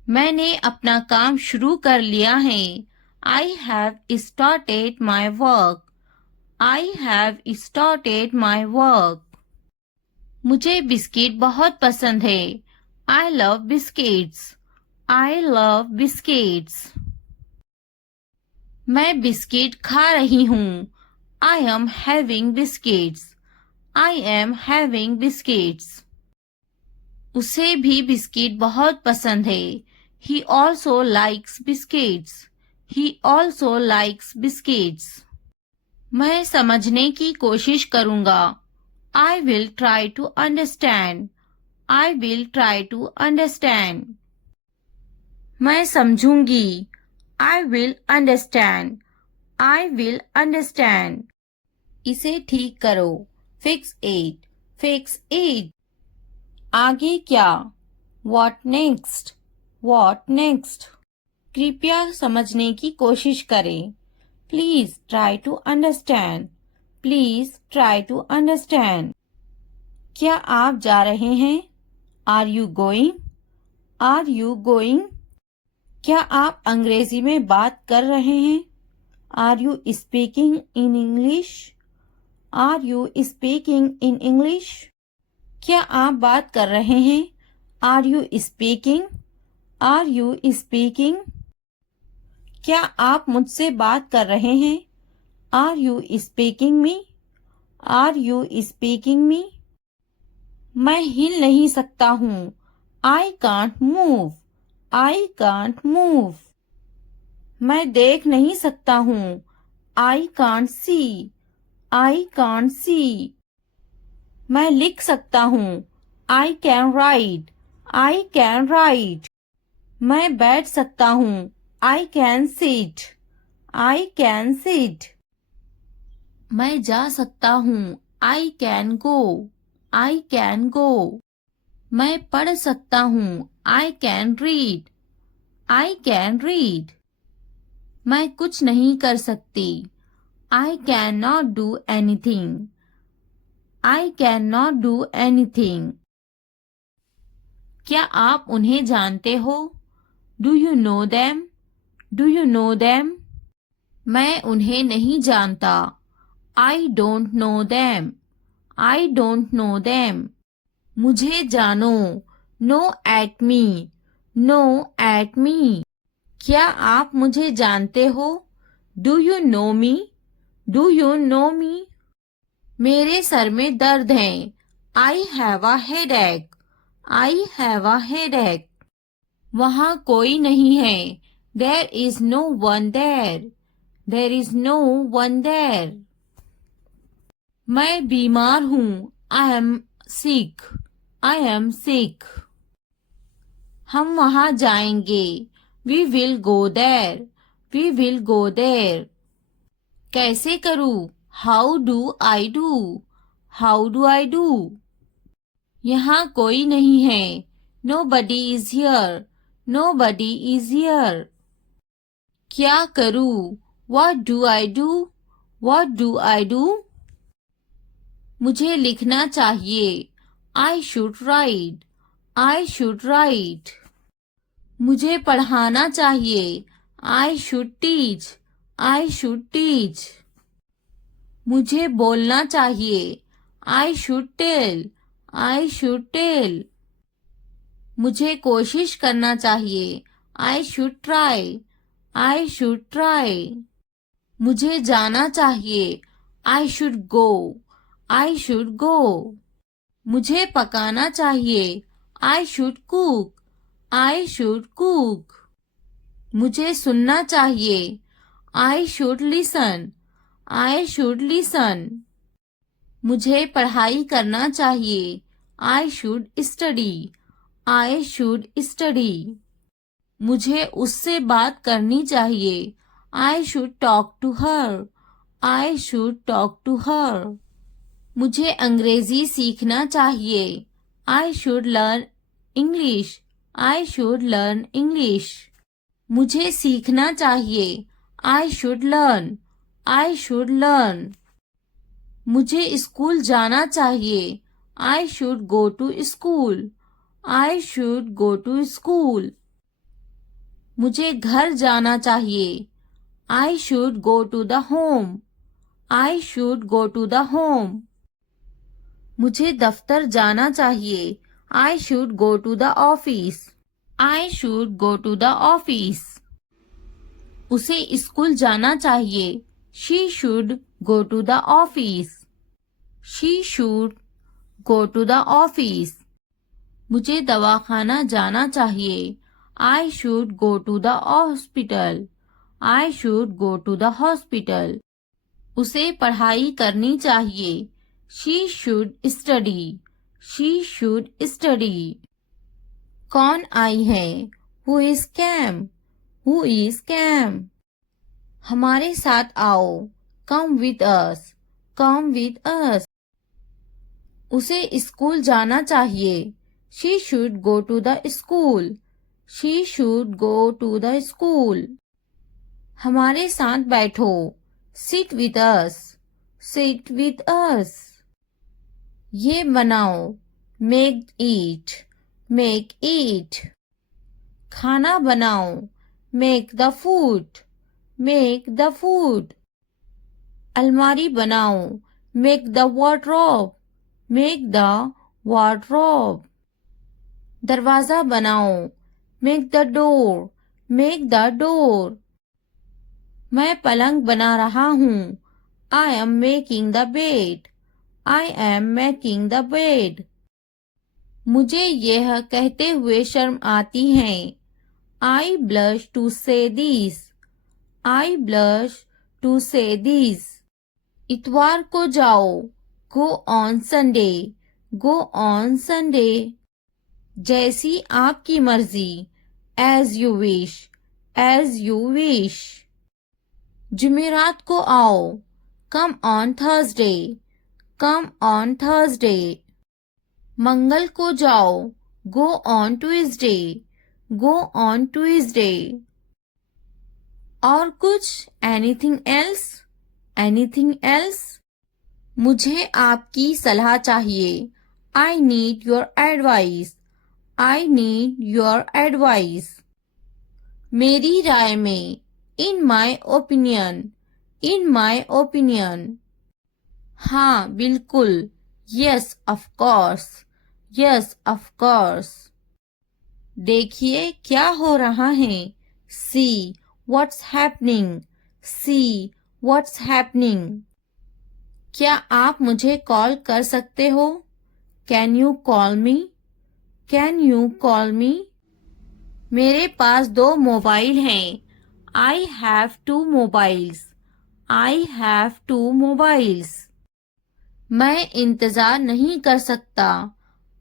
मैंने अपना काम शुरू कर लिया है. I have started my work. I have started my work. मुझे बिस्किट बहुत पसंद है. I love biscuits. I love biscuits. मैं बिस्किट खा रही हूँ. I am having biscuits. I am having biscuits. उसे भी बिस्किट बहुत पसंद है. He also likes biscuits. He also likes biscuits. मैं समझने की कोशिश करूँगा. I will try to understand. I will try to understand. मैं समझूंगी. I will understand. I will understand. इसे ठीक करो. Fix it. Fix it. आगे क्या? What next? What next? कृपया समझने की कोशिश करें. Please try to understand. Please try to understand. क्या आप जा रहे हैं? Are you going? Are you going? क्या आप अंग्रेजी में बात कर रहे हैं? Are you speaking in English? Are you speaking in English? क्या आप बात कर रहे हैं? Are you speaking? Are you speaking? क्या आप मुझसे बात कर रहे हैं? Are you speaking me? Are you speaking me? मैं हिल नहीं सकता हूँ. I can't move. I can't move. मैं देख नहीं सकता हूँ. I can't see. I can't see. मैं लिख सकता हूँ. I can write. I can write. मैं बैठ सकता हूँ. I can sit. I can sit. मैं जा सकता हूँ. I can go. I can go. मैं पढ़ सकता हूँ. I can read. I can read. मैं कुछ नहीं कर सकती. I cannot do anything. I cannot do anything. क्या आप उन्हें जानते हो? Do you know them? Do you know them? मैं उन्हें नहीं जानता. I don't know them. I don't know them. मुझे जानो. Know at me. Know at me. क्या आप मुझे जानते हो? Do you know me? Do you know me? मेरे सर में दर्द है। I have a headache. I have a headache. वहाँ कोई नहीं है। There is no one there. There is no one there. मैं बीमार हूँ। I am sick. I am sick. हम वहाँ जाएंगे। We will go there. We will go there. कैसे करूँ? How do I do? How do I do? यहाँ कोई नहीं है। Nobody is here. Nobody is here. क्या करूँ? What do I do? What do I do? मुझे लिखना चाहिए। I should write. I should write. मुझे पढ़ाना चाहिए। I should teach. I should teach. मुझे बोलना चाहिए। I should tell. I should tell. मुझे कोशिश करना चाहिए। I should try. I should try. मुझे जाना चाहिए। I should go. I should go. मुझे पकाना चाहिए। I should cook. I should cook. मुझे सुनना चाहिए। I should listen. I should listen. मुझे पढ़ाई करना चाहिए। I should study. I should study. मुझे उससे बात करनी चाहिए। I should talk to her. I should talk to her. मुझे अंग्रेजी सीखना चाहिए। I should learn English. I should learn English. मुझे सीखना चाहिए। I should learn. I should learn. मुझे स्कूल जाना चाहिए। I should go to school. I should go to school. मुझे घर जाना चाहिए। I should go to the home. I should go to the home. मुझे दफ्तर जाना चाहिए। I should go to the office. I should go to the office. उसे school जाना चाहिए। She should go to the office. She should go to the office. मुझे दवाखाना जाना चाहिए। I should go to the hospital. I should go to the hospital. उसे पढ़ाई करनी चाहिए। She should study. She should study. कौन आई है? Who is came? Who is came? हमारे साथ आओ। Come with us. Come with us. उसे स्कूल जाना चाहिए। She should go to the school. She should go to the school. हमारे साथ बैठो। Sit with us. Sit with us. ये बनाओ। Make it. Make it. खाना बनाओ। Make the food. Make the food. अलमारी बनाओ। Make the wardrobe. Make the wardrobe. दरवाजा बनाओ। Make the door. Make the door. मैं पलंग बना रहा हूँ। I am making the bed. I am making the bed. मुझे यह कहते हुए शर्म आती है। I blush to say this. I blush to say this. इतवार को जाओ। Go on Sunday. Go on Sunday. जैसी आपकी मर्जी। As you wish. As you wish. जुमेरात को आओ। Come on Thursday. Come on Thursday. मंगल को जाओ। Go on Tuesday. Go on Tuesday. और कुछ? Anything else? Anything else? मुझे आपकी सलाह चाहिए। I need your advice. I need your advice. मेरी राय में। In my opinion. In my opinion. हाँ बिल्कुल। Yes of course. Yes of course. देखिए क्या हो रहा है। See what's happening. See what's happening. क्या आप मुझे कॉल कर सकते हो? Can you call me? Can you call me? मेरे पास 2 मोबाइल हैं. I have 2 mobiles. I have 2 mobiles. मैं इंतज़ार नहीं कर सकता.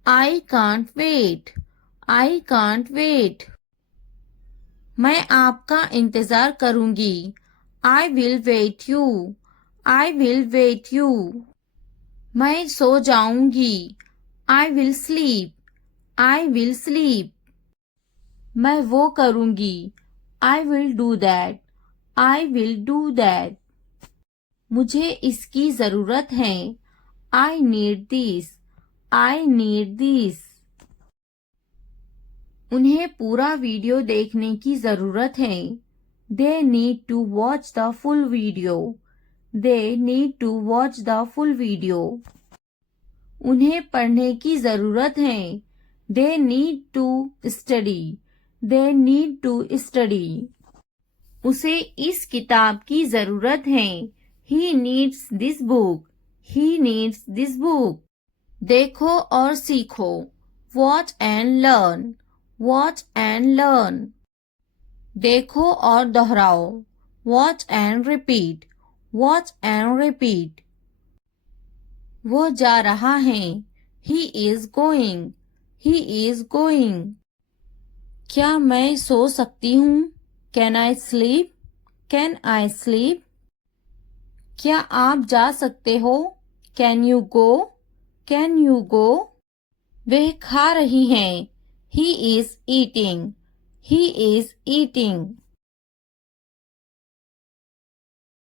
I can't wait. I can't wait. मैं आपका इंतज़ार करूंगी. I will wait you. I will wait you. मैं सो जाऊंगी. I will sleep. I will sleep. मैं वो करूंगी. I will do that. I will do that. मुझे इसकी ज़रूरत है. I need this. I need this. उन्हें पूरा वीडियो देखने की ज़रूरत है. They need to watch the full video. They need to watch the full video. उन्हें पढ़ने की ज़रूरत है. They need to study. They need to study. उसे इस किताब की ज़रूरत है. He needs this book. He needs this book. देखो और सीखो. Watch and learn. Watch and learn. देखो और दोहराओ. Watch and repeat. Watch and repeat. वो जा रहा है. He is going. He is going. क्या मैं सो सकती हूँ? Can I sleep? Can I sleep? क्या आप जा सकते हो? Can you go? Can you go? वह खा रही हैं. He is eating. He is eating.